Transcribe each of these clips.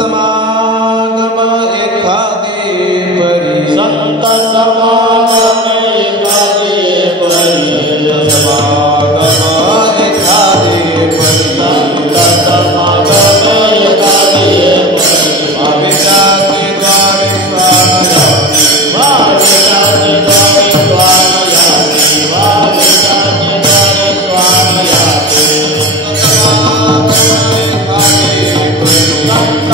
समागम एखादे परी संत समागम एखादे परी समागम एखादे परी संत समागम एखादे परी भाविकाचे द्वारे स्वागयामी भाविकाचे द्वारे स्वागयामी भाविकाचे द्वारे स्वागयामी समागम एखादे परी संत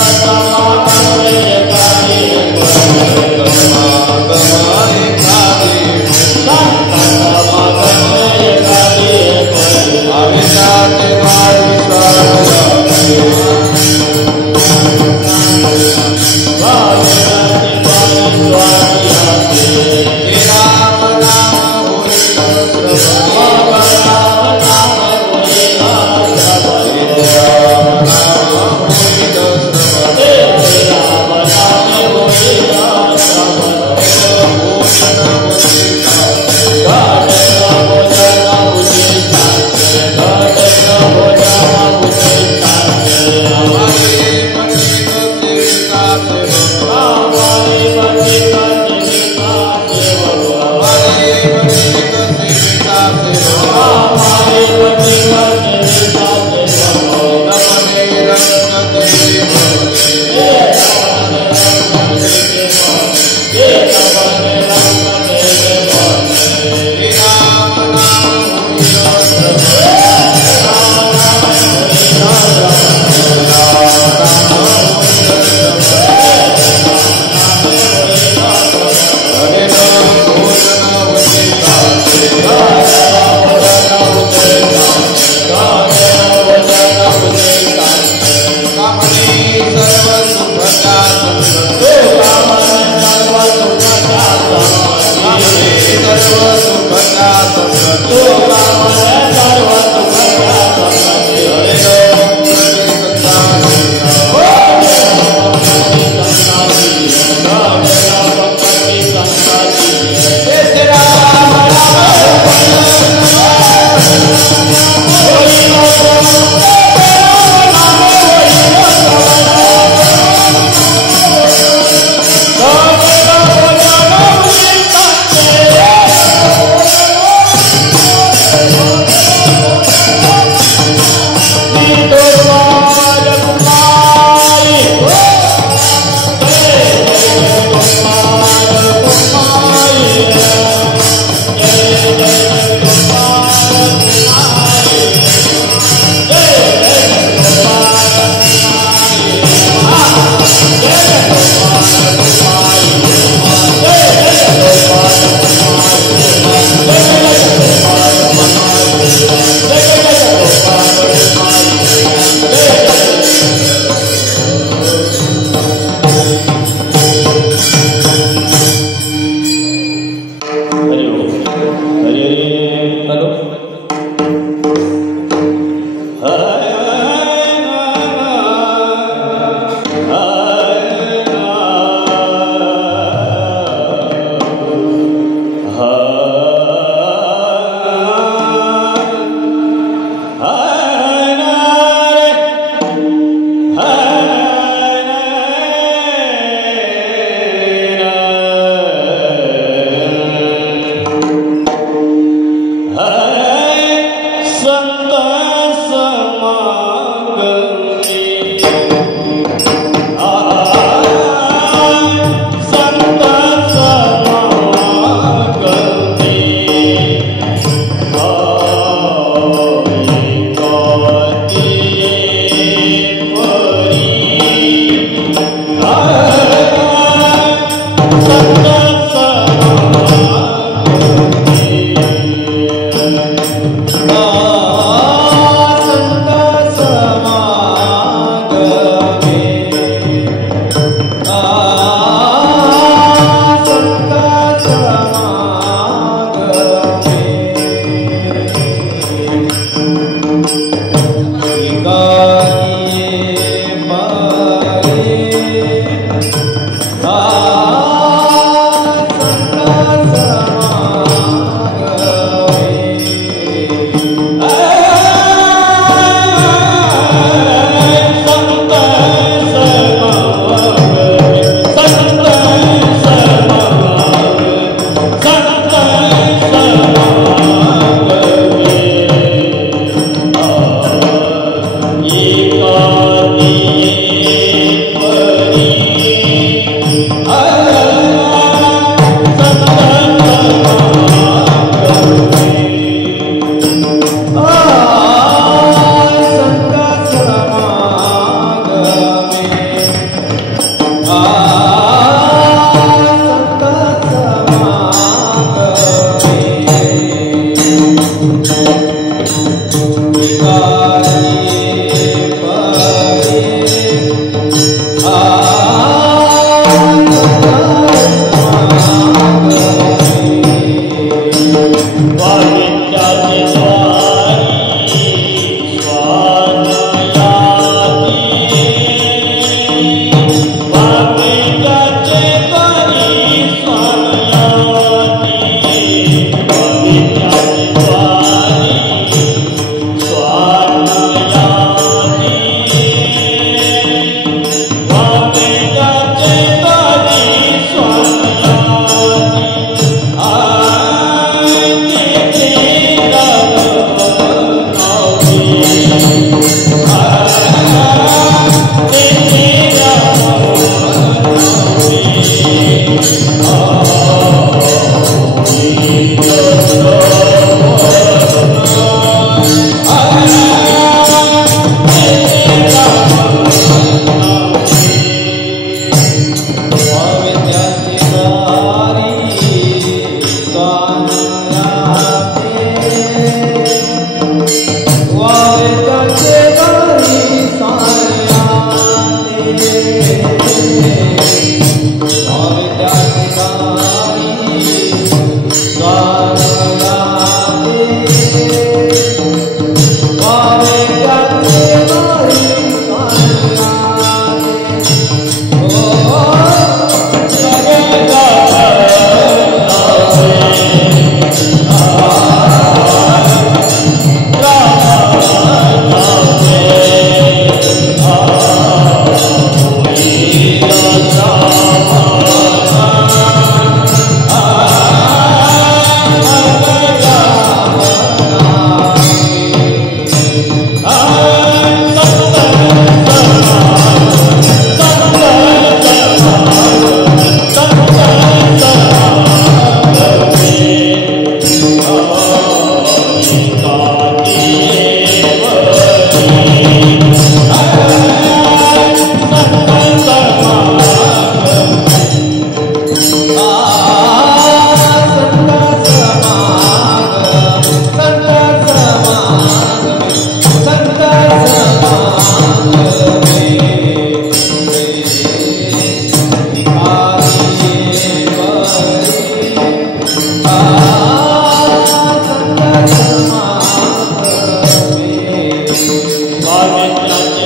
Amen.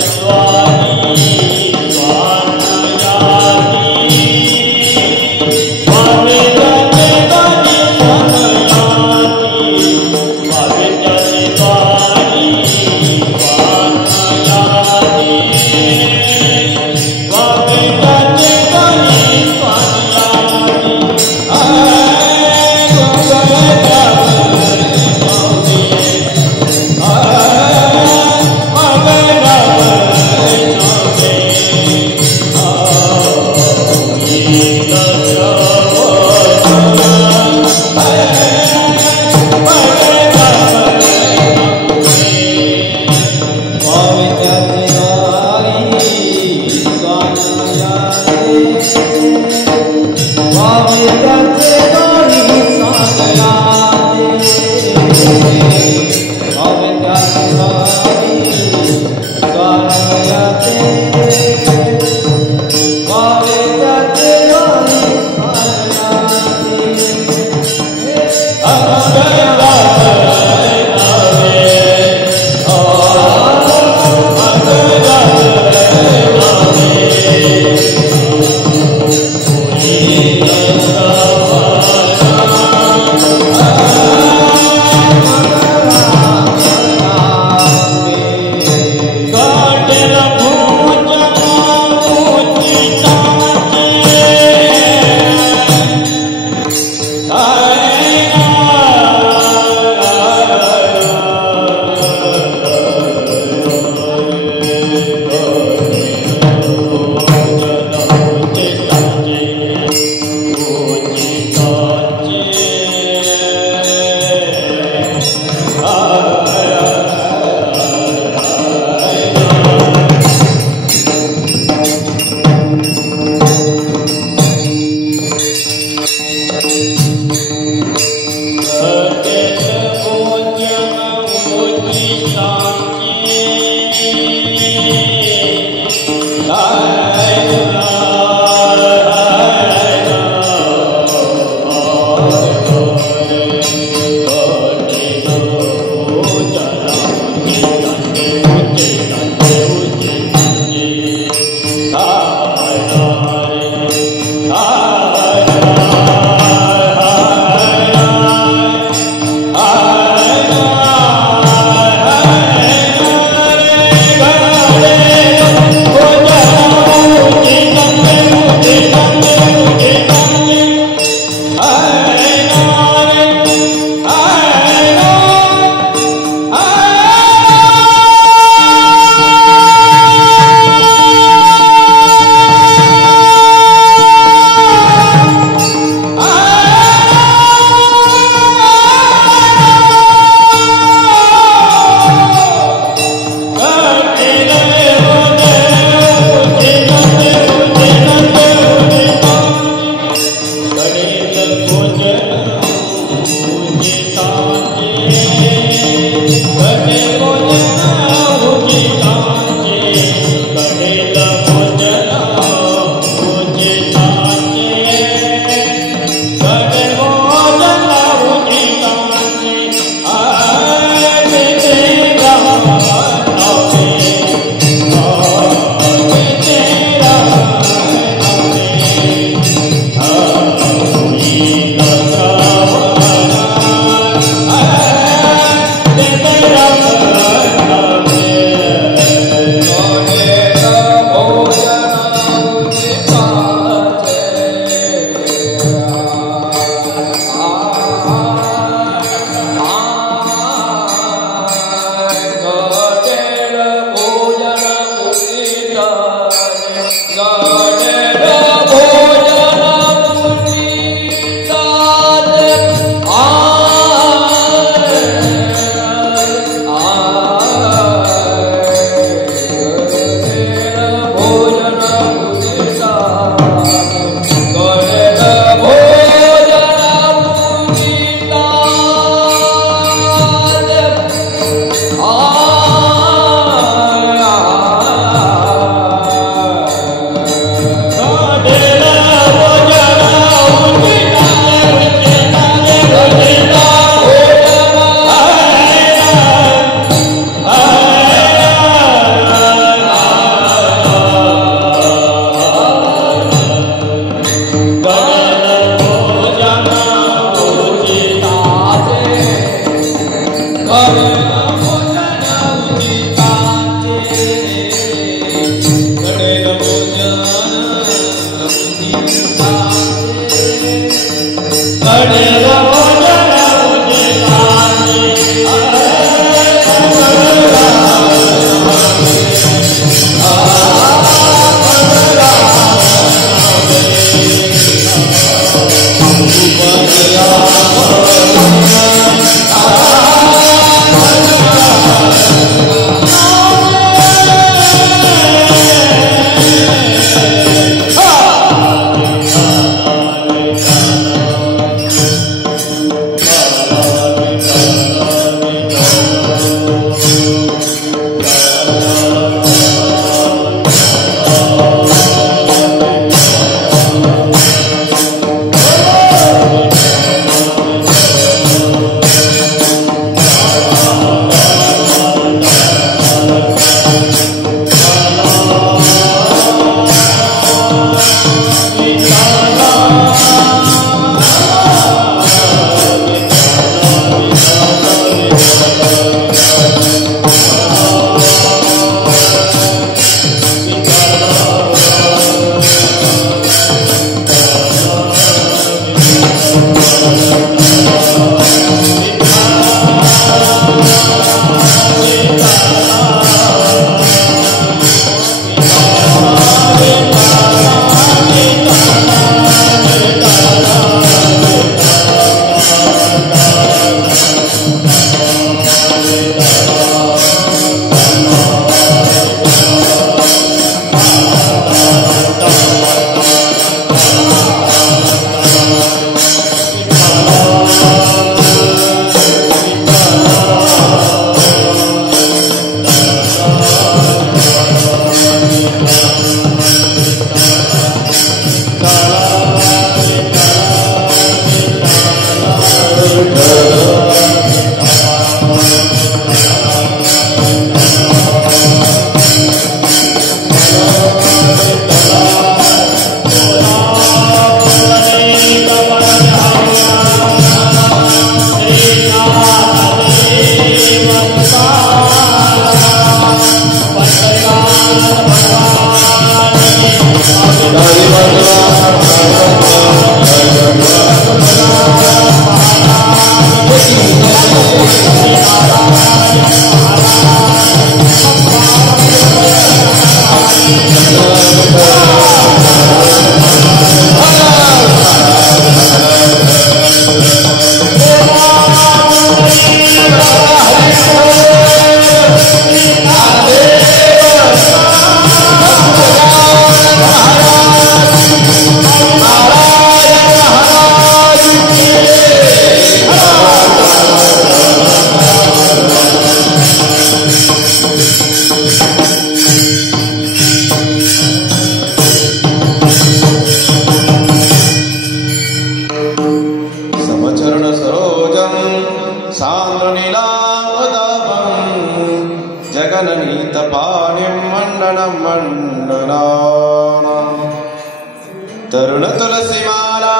तरुण तुलसीमाला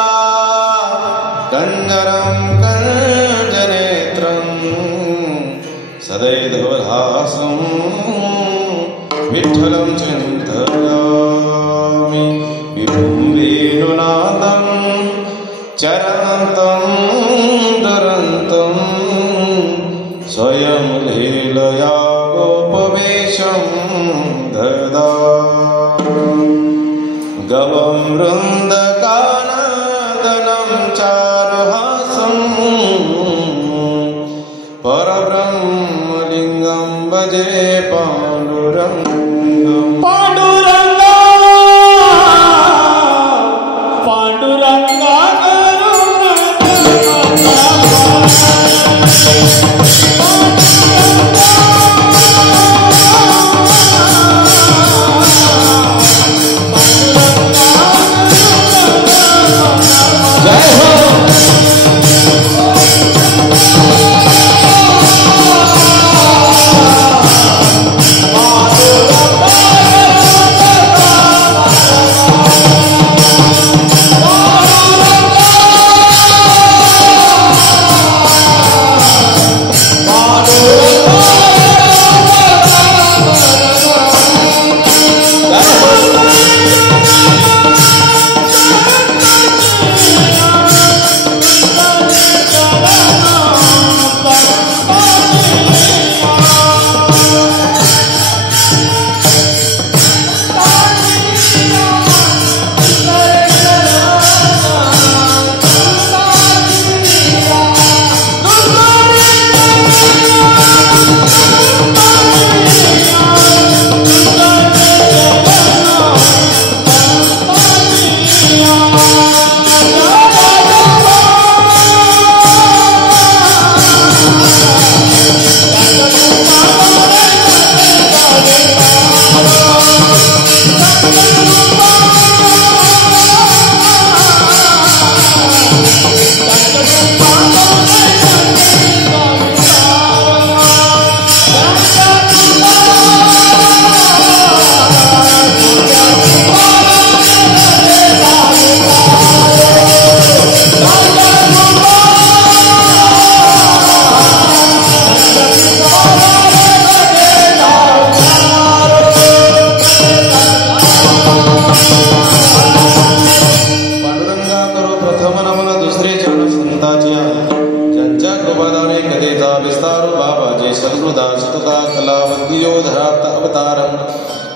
कंजरं कंजनेत्रं सदैधवलासं विठ्ठलं चिन्तयामि विभुं वेणुनादं चरन्तं दुरन्तं स्वयं लीलया गोपवेशं ददा गवं वृन्दकानन्दनं चारुहासं परब्रह्मलिङ्गं भजे पाण्डुरङ्गम् पाण्डुरङ्गा पाण्डुरङ्गा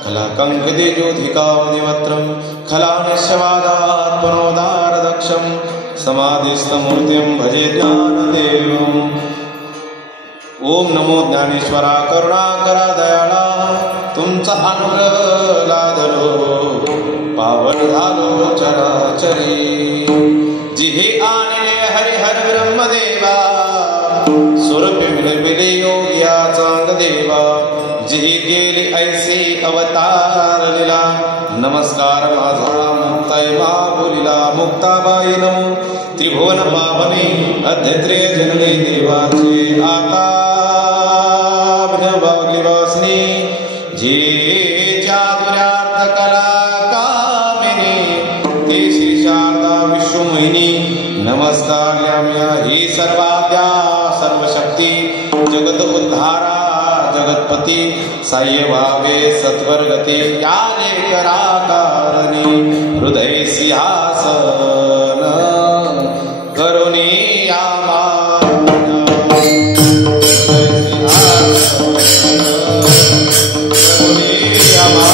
कलाकङ्कितिज्योतिकावनिवत्रं खलानिश्यवादात्मनोदारदक्षं समाधिस्थमूर्तिं भजे ज्ञानदेवम्। ओम नमो ज्ञानेश्वरा करुणाकरा दयाळा, तुमचा अनुग्रह लादलो पावन झालो चराचरी। जिहे आणले हरिहर ब्रह्मदेवा, स्वरूपी मिळविले योग्या चांग देवा। जिही गेली ऐसे अवतार लीला, नमस्कार माझा मुक्ताई माऊलीला। मुक्ताबाई नमो त्रिभुवन पावनी, अध्यत्रेय जननी देवाचे आता वासनी। जे चातुर्यार्थ कला कामिनी, ते श्री शारदा विश्वमोहिनी। नमस्कार याम्या ही सर्वाद्या सर्वशक्ती, जगत उद्धारा जगतपती। साह्य व्हावे सत्वरगती, याने करा कारणी। हृदय सिंहासन करुणी यामा, हृदय सिंहासन करुणी यामा।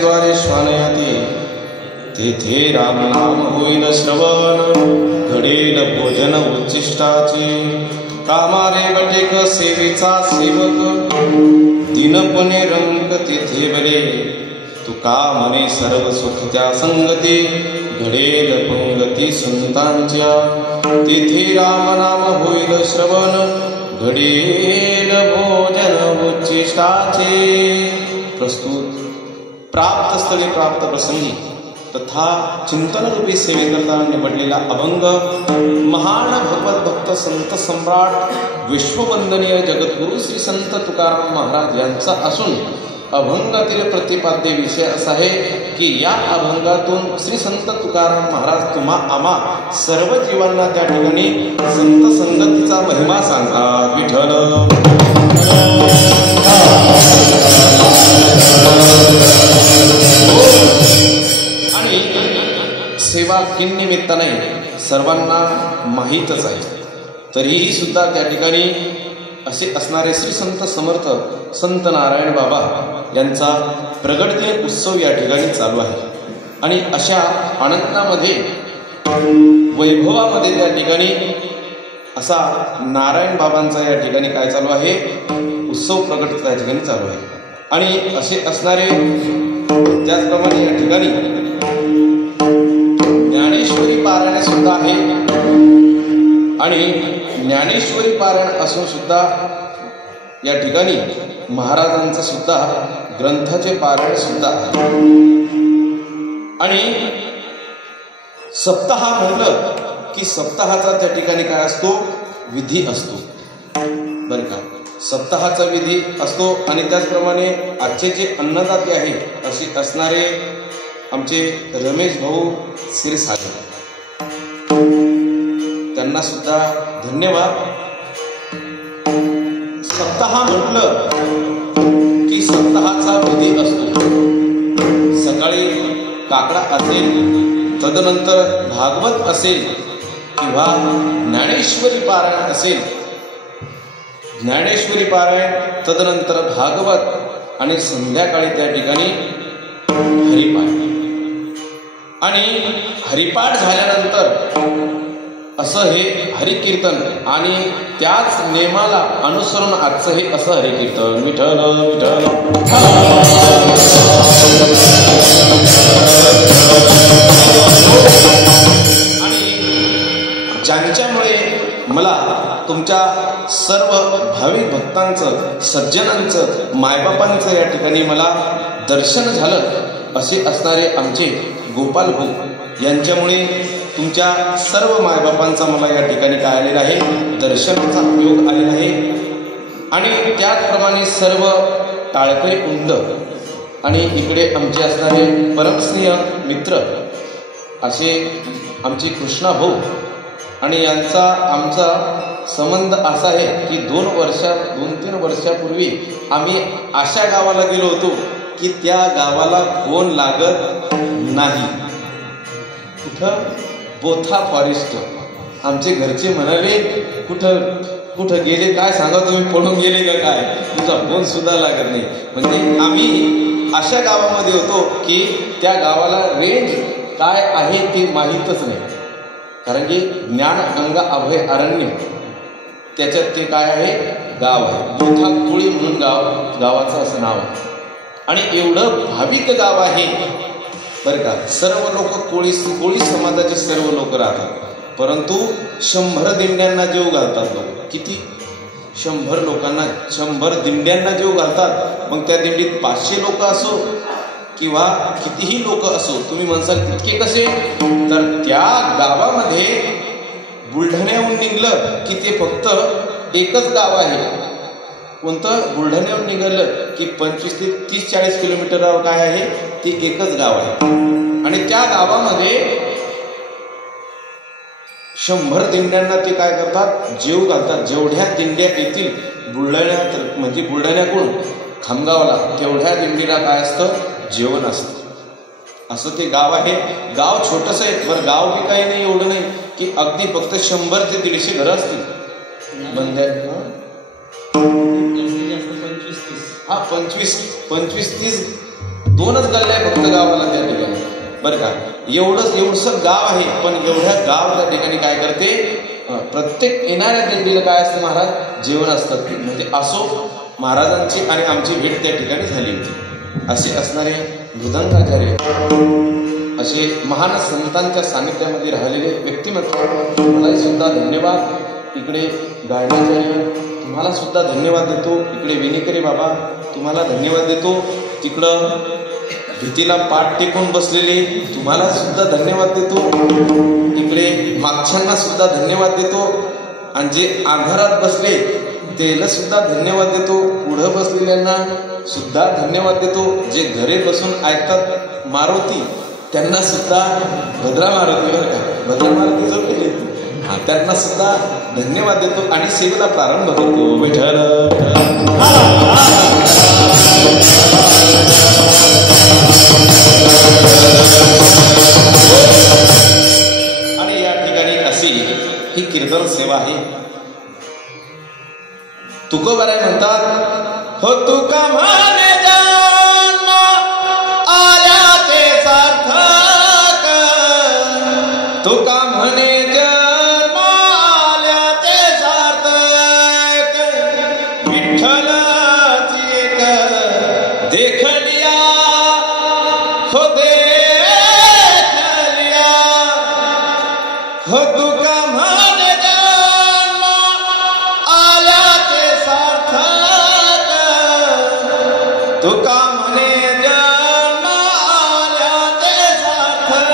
द्वारे श्वानयाती तेथे राम नाम होईल श्रवण घडेल भोजन उच्चिष्टाचे कामारे बटेक सेवेचा सेवक दिनपणे रंग तेथे बरे तुका म्हणे सर्व सुख त्या संगती घडेल पंगती संतांच्या तेथे राम नाम होईल श्रवण घडेल भोजन उच्चिष्टाचे. प्रस्तुत प्राप्त स्थळी प्राप्त प्रसंगी तथा चिंतन रूपी सेवेकरता निवडलेला अभंग महान भगवत भक्त संत सम्राट विश्ववंदनीय जगद्गुरु श्री संत तुकाराम महाराज यांचा असून अभंगातील प्रतिपाद्य विषय असा आहे की या अभंगातून श्री संत तुकाराम महाराज तुम्हा आम्हा सर्व जीवांना त्या ठिकाणी संत संगतीचा महिमा सांगतात. विठ्ठल आणि सेवा किंनिमित्त नाही सर्वांना माहीतच आहे, तरीही सुद्धा त्या ठिकाणी असे असणारे श्री संत समर्थ संत नारायण बाबा यांचा प्रगट दिन उत्सव या ठिकाणी चालू आहे. आणि अशा आनंदामध्ये वैभवामध्ये त्या ठिकाणी असा नारायण बाबांचा या ठिकाणी काय चालू आहे, उत्सव प्रगट त्या ठिकाणी चालू आहे. आणि असे असणारे त्याचप्रमाणे या ठिकाणी ज्ञानेश्वरी पारायण सुद्धा आहे. आणि ज्ञानेश्वरी पारायण असून सुद्धा या ठिकाणी महाराजांचं सुद्धा ग्रंथाचे पारायण सुद्धा आहे. आणि सप्ताह म्हणलं की सप्ताहाचा त्या ठिकाणी काय असतो, विधी असतो बरं का. सप्ताहाचा विधी असतो. आणि त्याचप्रमाणे आजचे जे अन्नदाते आहे असे असणारे आमचे रमेश भाऊ क्षीरसागर त्यांना सुद्धा धन्यवाद. सप्ताह म्हटलं की सप्ताहाचा विधी असतो. सकाळी काकडा असेल, तदनंतर भागवत असेल किंवा ज्ञानेश्वरी पारायण असेल, ज्ञानेश्वरी पारायण तदनंतर भागवत आणि संध्याकाळी त्या ठिकाणी हरिपाठ. आणि हरिपाठ झाल्यानंतर असं हे हरिकीर्तन आणि त्याच नियमाला अनुसरून आजचं हे असं हरिकीर्तन. विठ्ठल विठ्ठल आणि ज्यांच्यामुळे मला तुमच्या सर्व भाविक भक्तांचं, सज्जनांचं, मायबापांचं या ठिकाणी मला दर्शन झालं असे असणारे आमचे गोपाल भाऊ यांच्यामुळे तुमच्या सर्व मायबापांचा मला या ठिकाणी काय आलेला आहे, दर्शनाचा योग आलेला आहे. आणि त्याचप्रमाणे सर्व टाळकरी कुंड आणि इकडे आमचे असणारे परमस्नेह मित्र असे आमचे कृष्णा भाऊ. आणि यांचा आमचा संबंध असा आहे की 2-3 वर्षापूर्वी आम्ही अशा गावाला गेलो होतो की त्या गावाला फोन लागत नाही. कुठं, बोथा फॉरेस्ट. आमचे घरचे म्हणाले कुठं गेले, काय सांगा तुम्ही, पळून गेले का काय, तुमचा फोन सुद्धा लागत नाही. म्हणजे आम्ही अशा गावामध्ये होतो की त्या गावाला रेंज काय आहे ते माहीतच नाही. कारण की ज्ञान गंगा अभय अरण्य त्याच्यात ते काय आहे, गाव आहे. बोथा कोळी म्हणून गावाचं असं नाव आहे. आणि एवढं भाविक गाव आहे बरं का. सर्व लोक कोळी समाजाचे सर्व लोक राहतात. परंतु 100 दिंड्यांना जीव घालतात लोक. किती? 100 लोकांना, 100 दिंड्यांना जीव घालतात. मग त्या दिंडीत 500 लोक असो किंवा कितीही लोक असो. तुम्ही म्हणसाल इतके कसे, तर त्या गावामध्ये बुलढाण्याहून निघलं की ते फक्त एकच गाव आहे. कोणतं? बुलढाण्याहून निघालं की 25 ते 30-40 किलोमीटरवर काय आहे, ते एकच गाव आहे. आणि त्या गावामध्ये 100 दिंड्यांना ते काय करतात, जेव घालतात. जेवढ्या दिंड्या येतील बुलढाण्यात, म्हणजे बुलढाण्याकडून खामगावला, तेवढ्या दिंडीला काय असतं, जेवण असतं. असं ते गाव आहे. गाव छोटंसं आहे बरं. गाव बी काही नाही, एवढं नाही की अगदी फक्त 100 ते 150 घरं असतील. बंद्या 25-30 2च गल्ल्या फक्त गावाला त्या ठिकाणी, बरं का. एवढंसं गाव आहे, पण एवढ्या गाव त्या ठिकाणी काय करते, प्रत्येक येणाऱ्या दिंडीला काय असतं महाराज, जेवण असतात. म्हणजे असो महाराजांची आणि आमची भेट त्या ठिकाणी झाली होती. असे असणारे मृदंगाचार्य, असे महान संतांच्या सानिध्यामध्ये राहिलेले व्यक्तिमत्व, मलाही सुद्धा धन्यवाद. इकडे गायनाचार्य तुम्हाला सुद्धा धन्यवाद देतो. इकडे विनिकरे बाबा तुम्हाला धन्यवाद देतो. तिकडं भीतीला पाठ टेकून बसलेले तुम्हाला सुद्धा धन्यवाद देतो. इकडे मागच्यांना सुद्धा धन्यवाद देतो. आणि जे आंधारात बसले त्याला सुद्धा धन्यवाद देतो. पुढं बसलेल्यांना सुद्धा धन्यवाद देतो. जे घरी बसून ऐकतात मारुती त्यांना सुद्धा भद्रा मारुती, बरं का, भद्रा मारुती जोडलेली, त्यांना सुद्धा धन्यवाद देतो आणि सेवेला प्रारंभ करतो. विठ्ठल आणि या ठिकाणी अशी ही कीर्तन सेवा आहे. तुकोबाराय म्हणतात, हो तुका म्हणे जन्म आल्याचे सार्थक, तुका म्हणे जन्म आल्याचे सार्थक, विठ्ठलाची एक देखलिया, हो देखलिया, हो तुका म्हणे जन्म आल्याचे सार्थक, तुका म्हणे जन्म आल्याचे सार्थक.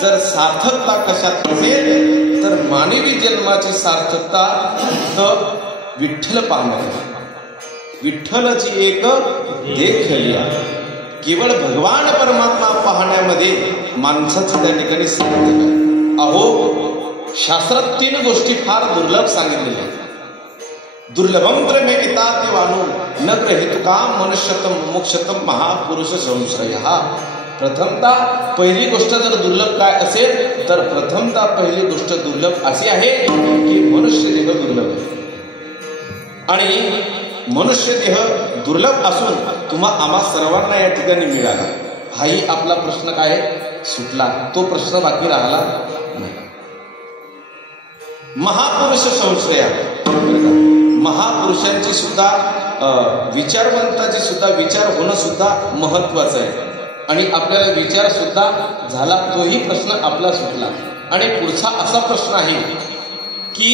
जर सार्थकता कशात असेल तर मानवी जन्माची सार्थकता तर विठ्ठल पाहणे, विठ्ठलाची एक देखलिया. केवळ भगवान परमात्मा पाहण्यामध्ये माणसाचं त्या ठिकाणी सार्थक आहे. अहो शास्त्रात 3 गोष्टी फार दुर्लभ सांगितलेल्या आहेत. दुर्लभम त्रयमेता देवानु न ग्रहीतुकाम मनुष्यतम मोक्षतम महापुरुष संश्रय. हा प्रथमतः पहिली गोष्ट जर दुर्लभ काय असेल तर प्रथमतः पहिली गोष्ट दुर्लभ अशी आहे की मनुष्य देह दुर्लभ आहे. आणि मनुष्य देह दुर्लभ असून तुम्हा आम्हा सर्वांना या ठिकाणी मिळाला. हाही आपला प्रश्न काय सुटला, तो प्रश्न बाकी राहिला नाही. महापुरुष संश्रया, महापुरुषांची सुद्धा विचारवंताची सुद्धा विचार होणं सुद्धा महत्वाचं आहे. आणि आपल्याला विचार सुद्धा झाला, तोही प्रश्न आपला सुटला. आणि पुढचा असा प्रश्न आहे की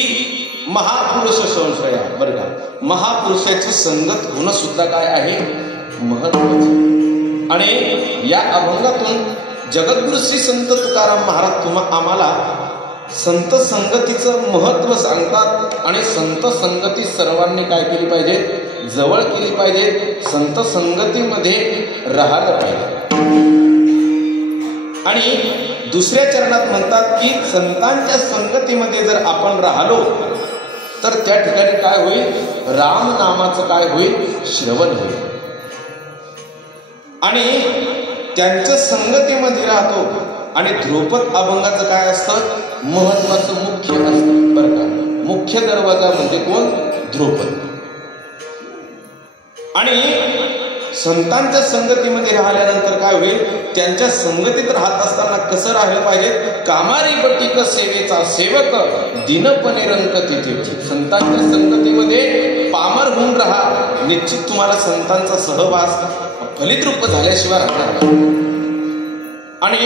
महापुरुष संश्रया, बरं का, महापुरुषाची संगत होणं सुद्धा काय आहे महत्वाचं. आणि या अभंगातून जगद्गुरु श्री संत तुकाराम महाराज तुम्हा आम्हाला संत संगतीचं महत्व सांगतात. आणि संत संगती सर्वांनी काय केली पाहिजे, जवळ केली पाहिजे, संत संगतीमध्ये राहिलं पाहिजे. आणि दुसऱ्या चरणात म्हणतात की संतांच्या संगतीमध्ये जर आपण राहिलो तर त्या ठिकाणी काय होईल, राम नामाचं काय होईल, श्रवण होईल. आणि त्यांच्या संगतीमध्ये राहतो. आणि ध्रुपद अभंगाचं काय असतं, महत्वाचं मुख्य असतं, बरं का. मुख्य दरवाजा म्हणजे कोण, ध्रुपद. आणि संतांच्या संगतीमध्ये राहिल्यानंतर काय होईल, त्यांच्या संगतीत राहत असताना कसं राहिलं पाहिजे, कामारी बटिक सेवेचा सेवक दिनपणे रंक तिथे. संतांच्या संगतीमध्ये पामर होऊन राहा, निश्चित तुम्हाला संतांचा सहवास फलितरूप झाल्याशिवाय राहणार. आणि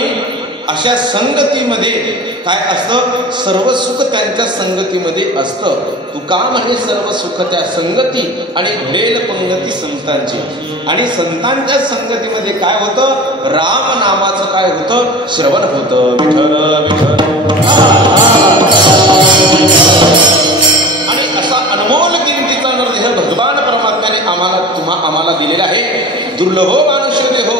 अशा संगतीमध्ये काय असतं, सर्व सुख त्यांच्या संगतीमध्ये असतं. तुका म्हणजे सर्व सुख त्या संगती आणि घडेल पंगती संतांची. आणि संतांच्या संगतीमध्ये काय होतं, राम नामाचं काय होतं, श्रवण होतं. विठ्ठल विठ्ठल. आणि असा अनमोल किमतीचा नरदेह भगवान परमात्म्याने आम्हाला दिलेला आहे. दुर्लभो मानुष्य देहो,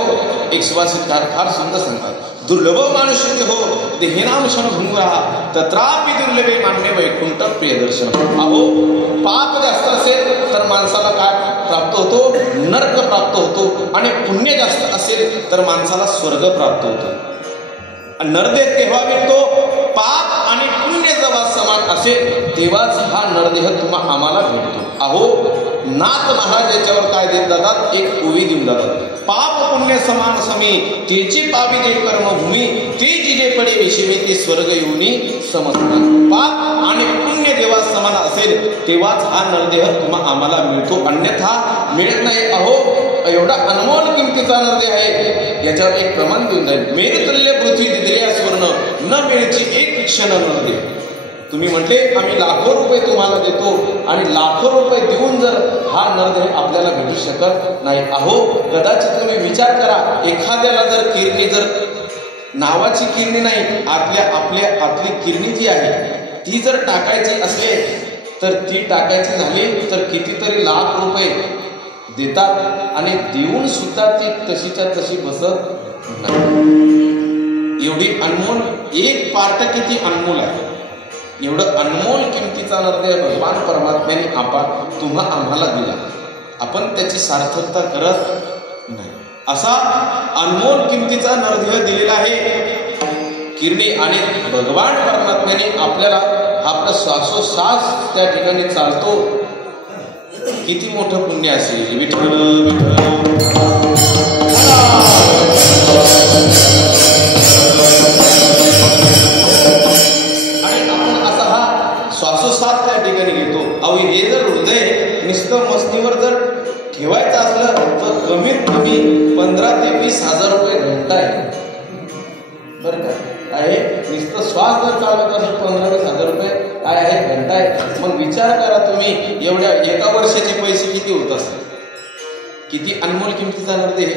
एक सुभाषितकार फार सुंदर सांगतात, दुर्लभो मानुष्य देहो देहेनाम क्षण भंगुरा तत्रापि दुर्लभे मान्य वैकुंठ प्रियदर्शन. अहो पाप जास्त असेल तर माणसाला काय प्राप्त होतो, नरक प्राप्त होतो. आणि पुण्य जास्त असेल तर माणसाला स्वर्ग प्राप्त होतो. नरदेह तेव्हा मिळतो पाप आणि पुण्य जेव्हा समान असेल तेव्हाच हा नरदेह तुम्हा आम्हाला भेटतो. अहो नाथ महाराज याच्यावर काय देत जातात, एक ओवी देऊन जातात. पाप पुण्य समान समी, तेची पापी जे कर्मभूमी, ते जिजे पडे विषमी, ते स्वर्ग येऊनी समसमान. पाप आणि पुण्य जेव्हा समान असेल तेव्हाच हा नरदेह तुम्हा आम्हाला मिळतो, अन्यथा मिळत नाही. अहो एवढा अनमोल किमतीचा नरदेह आहे, याच्यावर एक प्रमाण देऊन जाईल. मेरुतुल्य पृथ्वी दिल्या स्वर्ण, न मिळची एक क्षण नरदेह. तुम्ही म्हटले आम्ही लाखो रुपये तुम्हाला देतो, आणि लाखो रुपये देऊन जर हा नरदेह आपल्याला भेटू शकत नाही. अहो कदाचित तुम्ही विचार करा, एखाद्याला जर किरणी, जर नावाची किरणी नाही, आपली किरणी जी आहे ती जर टाकायची असेल तर ती टाकायची झाली तर कितीतरी लाख रुपये देतात, आणि देऊन सुद्धा ती तशीच्या तशी बसत नाही. एवढी अनमोल, एक पार्ट किती अनमोल आहे. एवढं अनमोल किमतीचा नरदेह भगवान परमात्म्याने तुम्हा आम्हाला दिला, आपण त्याची सार्थकता करत नाही. असा अनमोल किमतीचा नरदेह दिलेला आहे किरणी, आणि भगवान परमात्म्याने आपल्याला आपलं श्वासोश्वास त्या ठिकाणी चालतो. किती मोठं पुण्य असेल. विठ्ठल विठ्ठल. श्वासोश्वास त्या ठिकाणी घेतो. अहो हे जर हृदय नुसतं मस्तीवर जर ठेवायचं असलं तर कमीत कमी 15 ते 20 हजार रुपये घंटा आहे बरं का आहे. नुसतं श्वास जर चालवत असेल 15 ते 20 हजार रुपये काय आहे, घंटा आहे. मग विचार करा तुम्ही, एवढ्या एका वर्षाचे पैसे किती होत असतात. किती अनमोल किमतीचा नरदेह,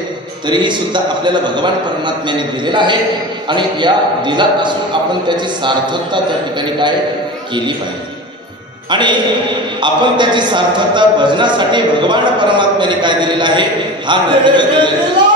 तरीही सुद्धा आपल्याला भगवान परमात्म्याने दिलेला आहे, आणि या दिलापासून आपण त्याची सार्थकता त्या ठिकाणी काय केली पाहिजे. आणि आपण त्याची सार्थकता भजनासाठी भगवान परमात्म्याने काय दिलेला आहे, हा नरदेह दिलेला.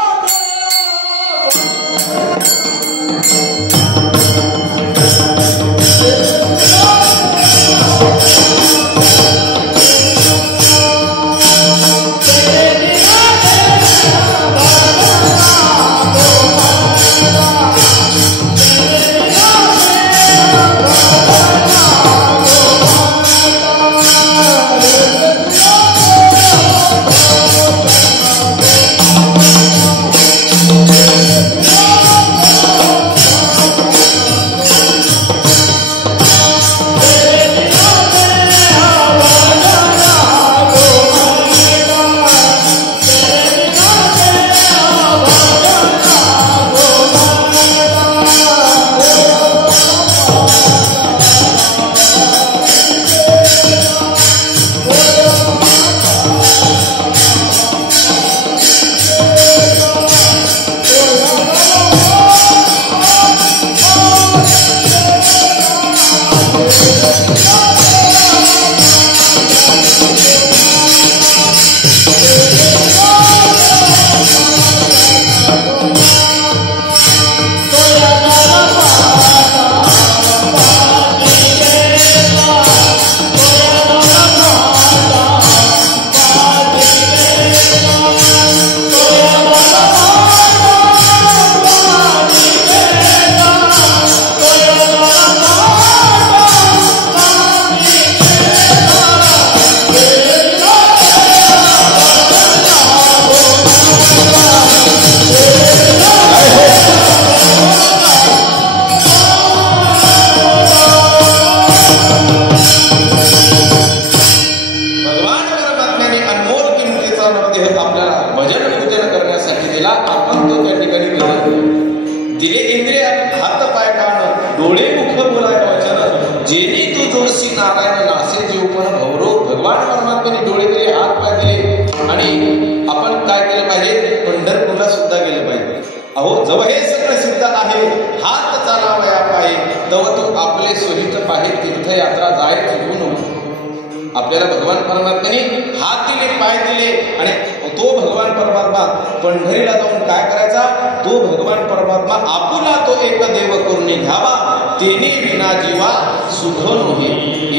आपल्याला भगवान परमात्म्याने हात दिले, पाय दिले, आणि तो भगवान परमात्मा पंढरीला जाऊन काय करायचा, तो भगवान परमात्मा आपुला तो एक देव करून घ्यावा, तेने विना जीवा सुख नोहे,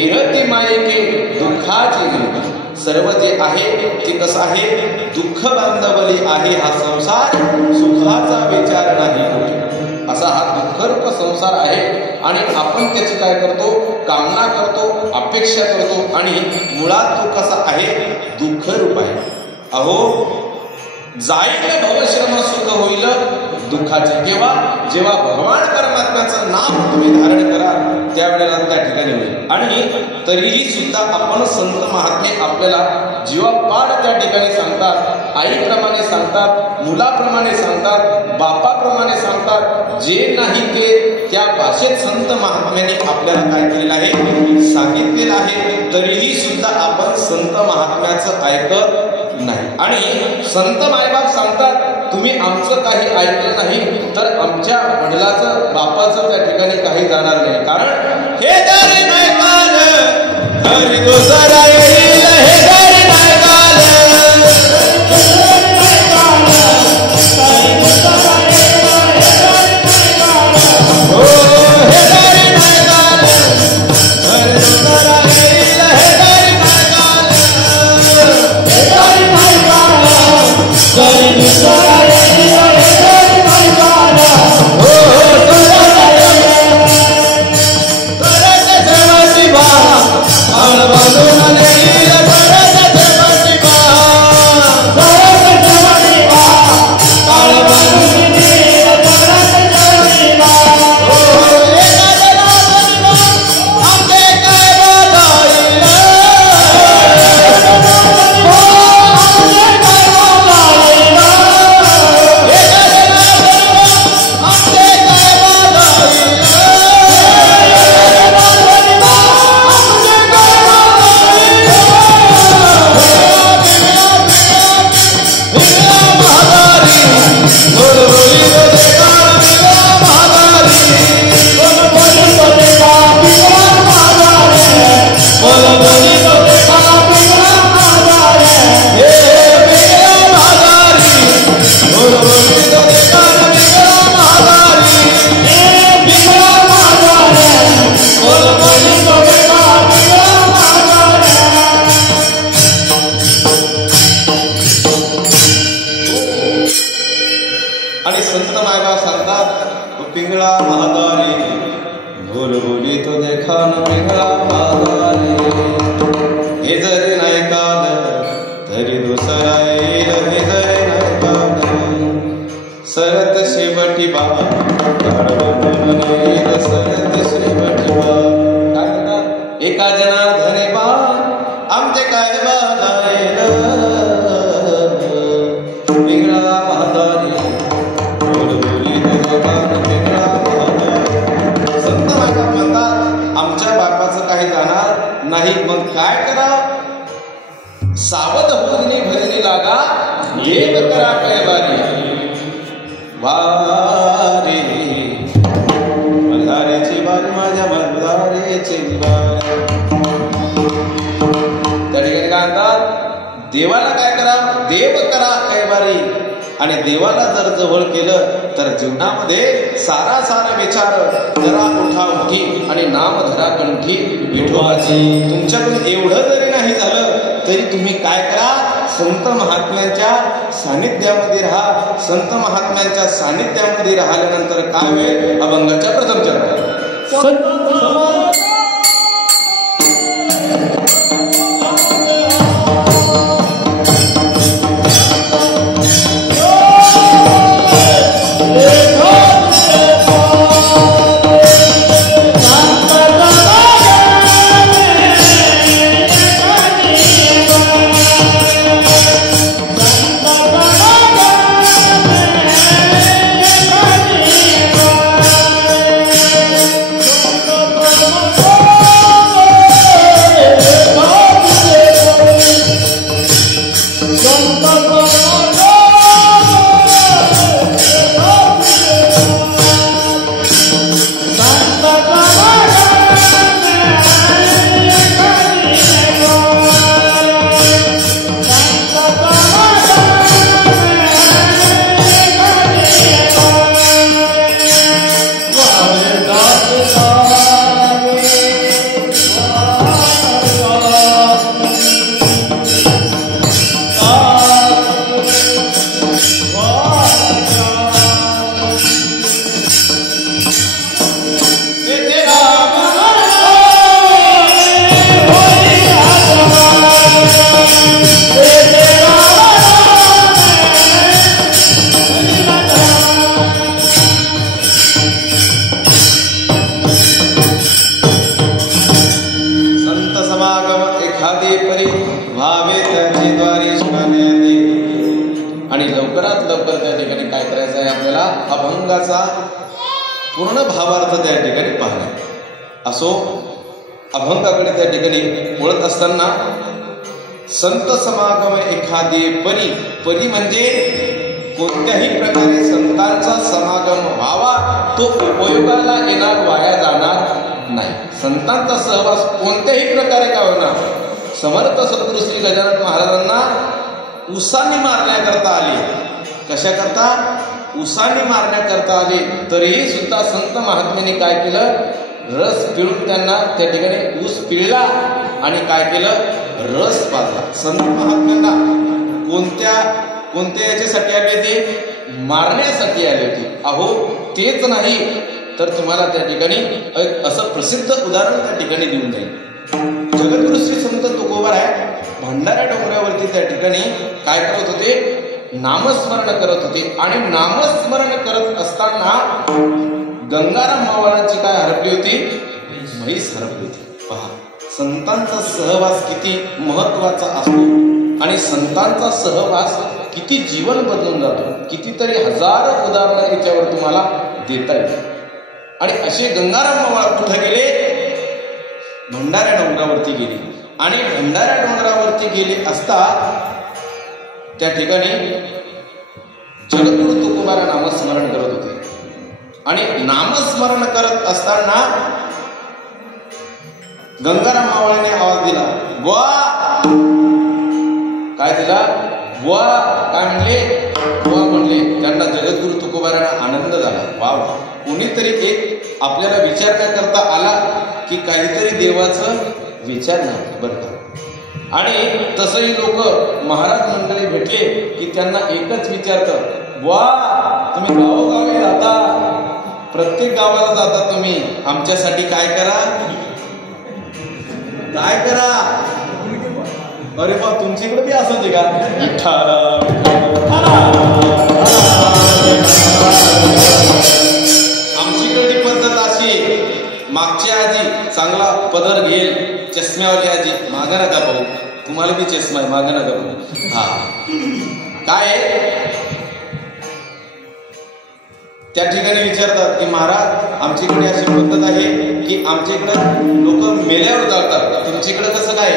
एरती मायेके दुःखाची. सर्व जे आहे ते कसं आहे, दुःख बांधवली आहे हा संसार, सुखाचा विचार नाही. असा हा दुःखरूप संसार आहे. आणि आपण त्याची काय करतो, कामना करतो, अपेक्षा करतो आणि मुळात तो कसा आहे, दुःख रूप आहे. अहो जाईल भवश्रम सुख होईल दुःखाचे. जेव्हा भगवान परमात्म्याचं नाम तुम्ही धारण कराल त्यावेळेला त्या ठिकाणी होईल. आणि तरीही सुद्धा आपण संत महात्मे आपल्याला जीवापाड त्या ठिकाणी सांगतात, आईप्रमाणे सांगतात, मुलाप्रमाणे सांगतात, बापाप्रमाणे सांगतात. जे नाही ते त्या भाषेत संत महात्म्यांनी आपल्याला काय केलेलं आहे, सांगितलेलं आहे. तरीही सुद्धा आपण संत महात्म्याचं ऐकत नाही. आणि संत मायबाप सांगतात तुम्ही आमचं काही ऐकलं नाही तर आमच्या वडिलाचं बापाचं त्या ठिकाणी काही जाणार नाही. कारण हे दारी नाही काल तरी दुसरा येईल, हे दारी नाही काल हो, हे दारी नाही काल तरी दुसरा येईल, हे दारी नाही काल, हे दारी नाही काल तरी दुसरा येईल, हे दारी नाही काल हो, करायचं देवाची बा काळ बांधून नेईल, करायचं देवाची बा, करायचं देवाची बा काळ बांधून नेईल, करायचं देवाची बा हो, एका जनार्दनी बा आमचे काय बदलईल, हो आमचे काय बदलईल, एका जनार्दनी बा आमचे काय बदलईल, जनार्दनी बा आमचे काय बदलईल, भिंगला महादारी बोल बोली तो देखा भिंगला महादारी, बोल बोली तो देखा भिंगला महादारी, बोल बोली तो देखा भिंगला महादारी, हे भिंगला महादारी, बोल बोली तो देखा भिंगला महादारी, हे भिंगला महादारी, बोल बोली तो देखा भिंगला महादारी. आणि संत मायबा सांगतात पिंगळा महादारी बोल बोली तो देखा न पिंगळा महादारी, हे जरी नाही काल तरी दुसरा येईल, हे जरी नाही काल सरत शेवटी बा काळ बांधून नेईल, सरत शेवटी बा. काय म्हणतात, एका जनार्दनी बा आमचे काय बदलईल, पिंगळा महादारी बोल बोली तो देखा न पिंगळा महादारी. संत मायबाप म्हणतात आमच्या बापाचं काही जाणार नाही. मग काय करा, सावध भजनी भजनी लागा, एक करा कैवारी वारी, मल्हारीची वारी माझ्या मल्हारीची वारी. त्या ठिकाणी काय म्हणतात, देवाला काय करा, देव करा कैवारी. आणि देवाला जर जवळ केलं तर जीवनामध्ये सारा सारा विचार जरा उठा उठी आणि नाम धरा कंठी विठोबाची. तुमच्याकडून एवढं जरी नाही झालं तरी तुम्ही काय करा, संत महात्म्यांच्या सानिध्यामध्ये राहा. संत महात्म्यांच्या सानिध्यामध्ये राहिल्यानंतर काय होईल, अभंगाच्या प्रथम चरणात आणि लवकरात लवकर त्या ठिकाणी काय करायचं आहे आपल्याला, अभंगाचा पूर्ण भावार्थ त्या ठिकाणी पाहणे. असो, अभंगाकडे त्या ठिकाणी वळत असताना संत समागम एखादे परी, परी म्हणजे कोणत्याही प्रकारे संतांचा समागम व्हावा, तो उपयोगाला येणार, वाया जाणार नाही. संतांचा सहवास कोणत्याही प्रकारे का होणार. समर्थ सद्गुरू श्री गजानन महाराजांना उसाने मारण्याकरता आले. कशा करता? उसाने मारण्याकरता आले. तरीही सुद्धा संत महात्म्याने काय केलं, रस पिळून त्यांना त्या ठिकाणी ऊस पिळला आणि काय केलं, रस पाजला. संत महात्म्यांना कोणत्या याच्यासाठी आले होते, मारण्यासाठी आले होते. अहो तेच नाही तर तुम्हाला त्या ठिकाणी असं प्रसिद्ध उदाहरण त्या ठिकाणी देऊन जाईल. जगद्गुरु श्री संत तुकोबाराय भंडारा डोंगरावरती त्या ठिकाणी काय करत होते, नामस्मरण करत होते. आणि नामस्मरण करत असताना गंगाराम मावळांची काय हरपली होती, म्हैस हरपली होती. पहा, संतांचा सहवास किती महत्वाचा असतो आणि संतांचा सहवास किती जीवन बदलून जातो. कितीतरी हजारो उदाहरणं याच्यावर तुम्हाला देता येईल. आणि असे गंगाराम मावळ कुठे गेले, भंडारा डोंगरावरती गेले. आणि भंडारा डोंगरावरती गेले असता त्या ठिकाणी जगद्गुरु तुकोबारा नामस्मरण करत होते. आणि नामस्मरण करत असताना गंगाराम मावळाने आवाज दिला, बुवा. काय दिला, बुवा. काय म्हणले, बुवा म्हणले. त्यांना जगद्गुरु तुकोबारांना आनंद झाला. वा, कोणीतरी एक आपल्याला विचारण्याकरता आला की काहीतरी देवाचं विचारणार बरं का. आणि तसंही लोक महाराज मंडळी भेटले की त्यांना एकच विचारतं, बुवा तुम्ही गावोगावी जाता, प्रत्येक गावाला जाता तुम्ही, आमच्यासाठी काय करा, काय करा. अरे बा, तुमच्याकडे बी असंच आहे का. आमच्याकडे पद्धत अशी, मागची आजी चांगला पदर घेईल, चष्म्यावाली आजी, मागा नका भाऊ, तुम्हाला बी चष्मा आहे, मागा नका भाऊ. हा काय त्या ठिकाणी विचारतात की महाराज आमच्याकडे अशी पद्धत आहे की आमच्याकडं लोक मेल्यावर जातात, तुमच्याकडे कसं काय,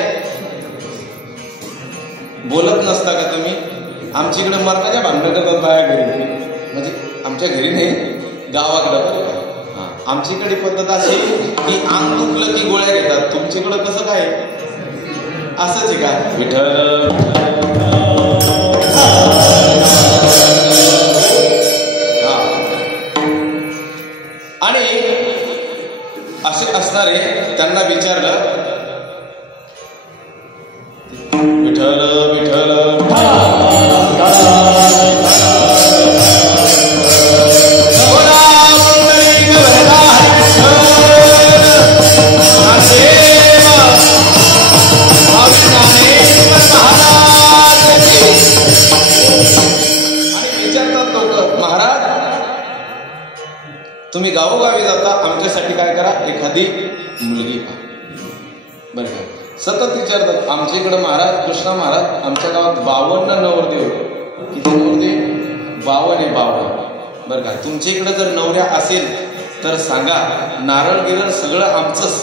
बोलत नसता का तुम्ही. आमच्याकडे मरणाच्या भांडणं करतात बाया घरी, म्हणजे आमच्या घरी नाही, गावाकडं. आमच्याकडे पद्धत अशी की अंग दुखलं की गोळ्या घेतात, तुमच्याकडं कसं काय, असंच आहे का. विठ्ठल आणि असे असणारे त्यांना विचारलं, विठ्ठल विठ्ठल तुम्ही गावोगावी जाता, आमच्यासाठी काय करा, एखादी मुलगी पहा. बरं का. सतत विचारतात. आमच्या इकडं महाराज कृष्णा महाराज आमच्या गावात 52 नवरदेव. किती नवरदेव? 52 आहे, 52. बरं का. तुमच्या इकडं जर नवऱ्या असेल तर सांगा, नारळ गिरळ सगळं आमचंच,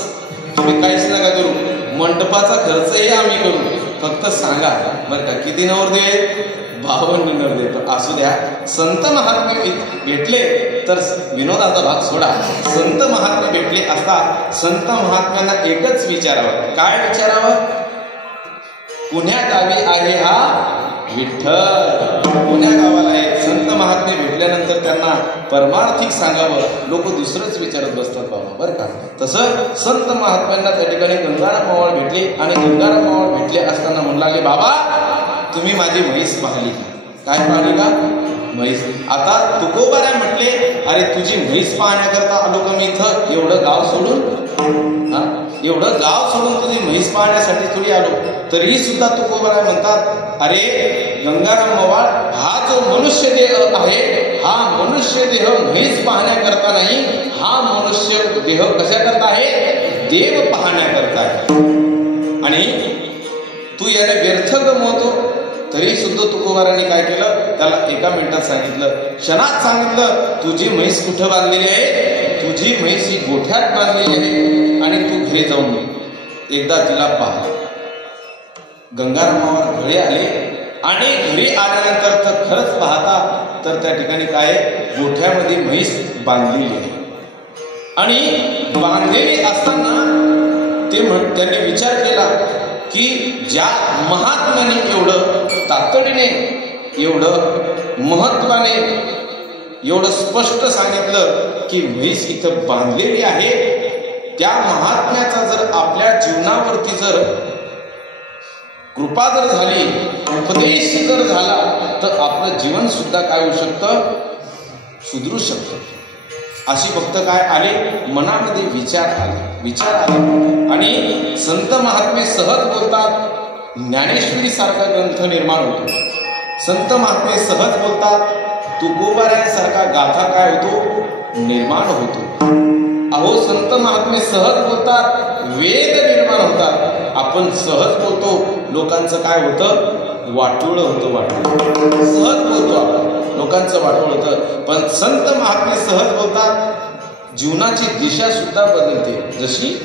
तुम्ही काहीच नका करू, मंडपाचा खर्चही आम्ही करू, फक्त सांगा. बरं का. किती नवरदेव आहेत? 52 नवरदेव. असू द्या. संत महात्मे भेटले तर विनोदाचा भाग सोडा. संत महात्मे भेटले असता संत महात्म्यांना एकच विचारावं. काय विचारावं? पुण्या गावी आहे हा विठ्ठल. पुण्या गावाला आहे. संत महात्मे भेटल्यानंतर त्यांना परमार्थिक सांगावं. लोक दुसरंच विचारत बसतात बाबा. बरं का. तसं संत महात्म्यांना त्या ठिकाणी गंगाराम मावळ भेटले आणि गंगाराम मावळ भेटले असताना म्हणू लागले, बाबा तुम्ही माझी म्हैस पाहिली. काय पाहिली का? म्हैस. आता तुकोबाराय म्हटले, अरे तुझी म्हैस पाहण्याकरता आलो का मी इथं, एवढं गाव सोडून, एवढं गाव सोडून तुझी म्हैस पाहण्यासाठी थोडी आलो. तरीही सुद्धा तुकोबाराय म्हणतात, अरे गंगाराम मावळ, हा जो मनुष्य देह आहे, हा मनुष्य देह म्हैस पाहण्याकरता नाही, हा मनुष्य देह कशाकरता आहे? देव पाहण्याकरता आहे. आणि तू याने व्यर्थ गमवतो. तरी सुद्धा तुकोबाराने काय केलं? त्याला एका मिनिटात सांगितलं, क्षणात सांगितलं, तुझी म्हैस कुठं बांधलेली आहे? तुझी म्हैस ही गोठ्यात बांधलेली आहे आणि तू घरी जाऊन एकदा तिला पाहा. गंगारामावर घरी आले आणि घरी आल्यानंतर तर खरंच पाहता तर त्या ठिकाणी काय गोठ्यामध्ये म्हैस बांधलेली आहे. आणि बांधलेली असताना त्यांनी विचार केला की ज्या महात्म्याने एवढं तातडीने, एवढं महत्वाने, एवढं स्पष्ट सांगितलं की म्हैस इथं बांधलेली आहे, त्या महात्म्याचा जर आपल्या जीवनावरती जर कृपा जर झाली, उपदेश जर झाला तर आपलं जीवन सुद्धा काय होऊ शकतं? सुधरू शकतं. अशी फक्त काय आले मनामध्ये विचार आले आणि संत महात्मे सहज बोलतात. ज्ञानेश्वरी सारखा ग्रंथ निर्माण होतो. संत महात्मे सहज बोलतात. तुकोबारायांसारखा गाथा काय होतो? निर्माण होतो. अहो संत महात्मे सहज बोलतात, वेद निर्माण होतात. आपण सहज बोलतो, लोकांचं काय होतं? वाटोळ होतं. वाटोळ सहज बोलतो आपण, लोकांचं वाटोळ होतं. पण संत महात्मे सहज बोलतात, जीवनाची दिशा सुद्धा बदलते. जशी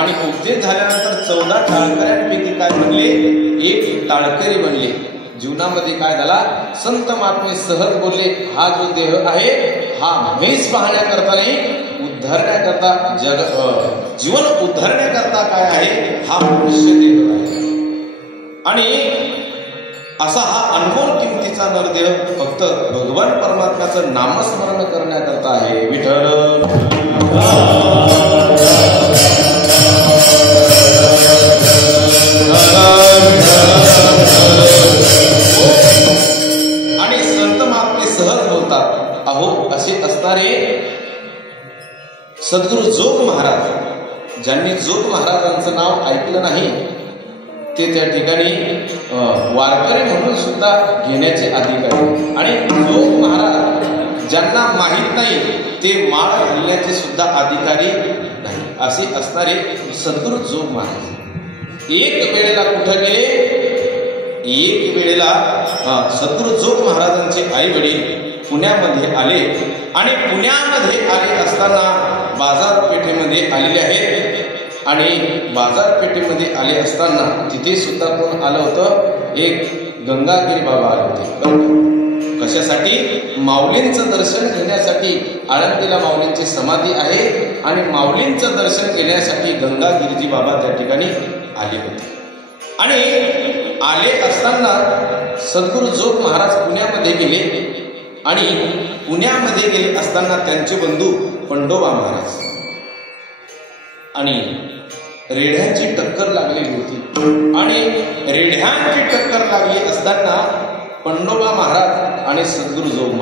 आणि उपदेश झाल्यानंतर 14 टाळकऱ्यांपैकी काय बनले? एक टाळकरी बनले. जीवनामध्ये काय झाला? संत महात्मे सहज बोलले, हा जो देह आहे हा म्हैस पाहण्याकरता नाही, उद्धारण्याकरता, जीवन उद्धारण्याकरता काय आहे? हा मनुष्य देह आहे. आणि असा हा अनमोल किमतीचा नरदेह फक्त भगवान परमात्म्याचं नामस्मरण करण्याकरता आहे. विठ्ठल आणि संत महात्मे सहज बोलतात. अहो असे असणारे सद्गुरु जोग महाराज, ज्यांनी जोग महाराजांचं नाव ऐकलं नाही ते त्या ठिकाणी वारकरी म्हणून सुद्धा घेण्याचे अधिकारी. आणि जोग महाराज ज्यांना माहीत नाही ते माळ घालण्याचे सुद्धा अधिकारी नाही. असे असणारे सद्गुरु जोग महाराज एक वेळेला कुठं गेले? एक वेळेला सद्गुरु जोग महाराजांचे आई वडील पुण्यामध्ये आले. आणि पुण्यामध्ये आले असताना बाजारपेठेमध्ये आलेले आहेत. आणि बाजारपेठेमध्ये आले असताना तिथे सुद्धा कोण आलं होतं? एक गंगागिरी बाबा आले होते. कशासाठी? माऊलींचं दर्शन घेण्यासाठी. आळंदीला माऊलींची समाधी आहे आणि माऊलींचं दर्शन घेण्यासाठी गंगागिरीजी बाबा त्या ठिकाणी आले होते. आणि आले असताना सद्गुरु जोग महाराज पुण्यामध्ये गेले. आणि पुण्यामध्ये गेले असताना त्यांचे बंधू पंडोबा महाराज आणि रेढ्यांची टक्कर लागलेली होती आणि रेढ्यांची टक्कर लागली असताना पंडोबा महाराज आणि सद्गुरू जोग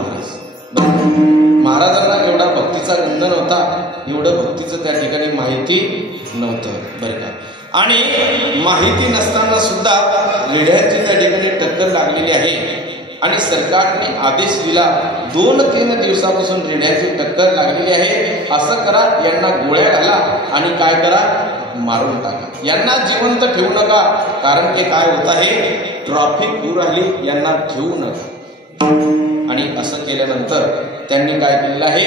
महाराजांना एवढा भक्तीचा गंध नव्हता, एवढं भक्तीचं त्या ठिकाणी माहिती नव्हतं बरं का. आणि माहिती नसताना सुद्धा रेढ्यांची त्या ठिकाणी टक्कर लागलेली आहे आणि सरकारने आदेश दिला 2-3 दिवसापासून रेढ्यांची टक्कर लागलेली आहे, असं करा, यांना गोळ्या घाला आणि काय करा, मारून टाका, यांना जिवंत ठेवू नका, कारण की काय होत आहे, ट्रॉफिक दूर आली, यांना ठेवू नका. आणि असं केल्यानंतर त्यांनी काय केलेलं आहे,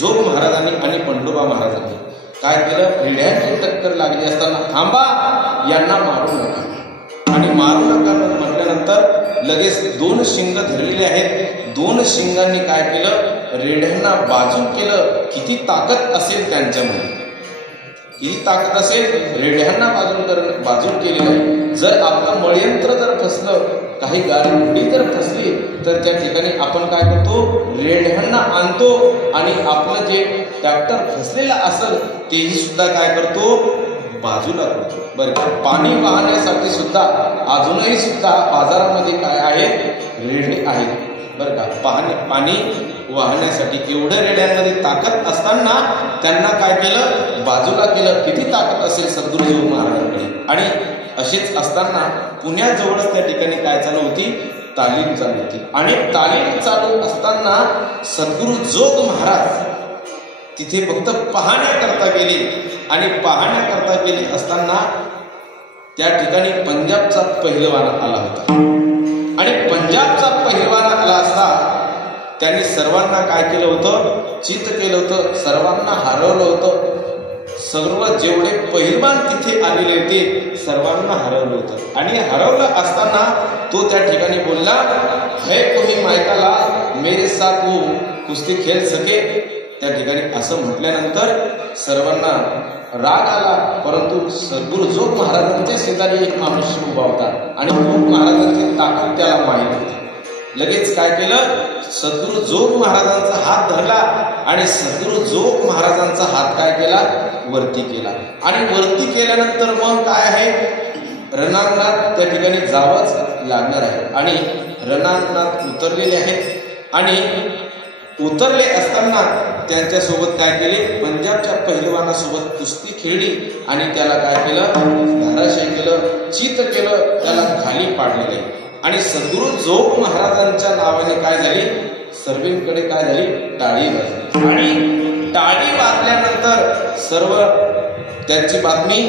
जोग महाराजांनी आणि पंडोबा महाराजांनी काय केलं, रेढ्यांची टक्कर लागली असताना थांबा, यांना मारू नका. आणि मारू नका म्हटल्यानंतर लगेच 2 शिंग धरलेले आहेत, 2 शिंगांनी काय केलं, रेढ्यांना बाजू केलं. किती ताकद असेल त्यांच्यामध्ये, किती ताकद असेल, रेढ्यांना बाजून केलेलं आहे. जर आपलं मळयंत्र जर फसलं, काही गाडी जर फसली, तर त्या ठिकाणी आपण काय करतो, रेढ्यांना आणतो आणि आपलं जे ट्रॅक्टर फसलेलं असेल तेही सुद्धा काय करतो, बाजूला करतो बरं का. पाणी वाहण्यासाठी सुद्धा अजूनही सुद्धा बाजारामध्ये काय आहे, रेढे आहेत बरं का. पाणी वाहण्यासाठी एवढ्या रेड्यांमध्ये ताकद असताना त्यांना काय केलं, बाजूला केलं. किती ताकद असेल सद्गुरू जोग महाराजांकडे. आणि असेच असताना पुण्याजवळच त्या ठिकाणी काय चालू होती, तालीम चालू होती. आणि तालीम चालू असताना सद्गुरू जोग महाराज तिथे फक्त पाहण्याकरता गेले आणि पाहण्याकरता गेले असताना त्या ठिकाणी पंजाबचा पहिलवान आला होता. आणि पंजाबचा पहिलवान आला असता त्यांनी सर्वांना काय केलं होतं, चित केलं होतं, सर्वांना हरवलं होतं. सर्व जेवढे पहिलवान तिथे आलेले होते सर्वांना हरवलं होतं. आणि हरवलं असताना तो त्या ठिकाणी बोलला, हे कोणी मायकाला मेरे साथ वो कुस्ती खेळ सके. त्या ठिकाणी असं म्हटल्यानंतर सर्वांना राग आला. परंतु सद्गुरू जोग महाराजांच्या शेजारी एक माणूस उभा होता आणि जोग महाराजांची ताकद त्याला माहित होती. लगेच काय केलं, सद्गुरू जोग महाराजांचा हात धरला आणि सद्गुरू जोग महाराजांचा हात काय केला, वरती केला. आणि वरती केल्यानंतर मग काय आहे, रणांगणात त्या ठिकाणी जावंच लागणार आहे. आणि रणांगणात उतरलेले आहेत आणि उतरले असताना त्यांच्यासोबत काय केले, पंजाबच्या पहिलवानासोबत कुस्ती खेळली आणि त्याला काय केलं, धाराशय केलं, चित केलं, त्याला खाली पाडलेले. आणि सद्गुरू जोग महाराजांच्या नावाने काय झाली, सर्वांकडे काय झाली, टाळी वाजली. आणि टाळी वाजल्यानंतर सर्व त्यांची बातमी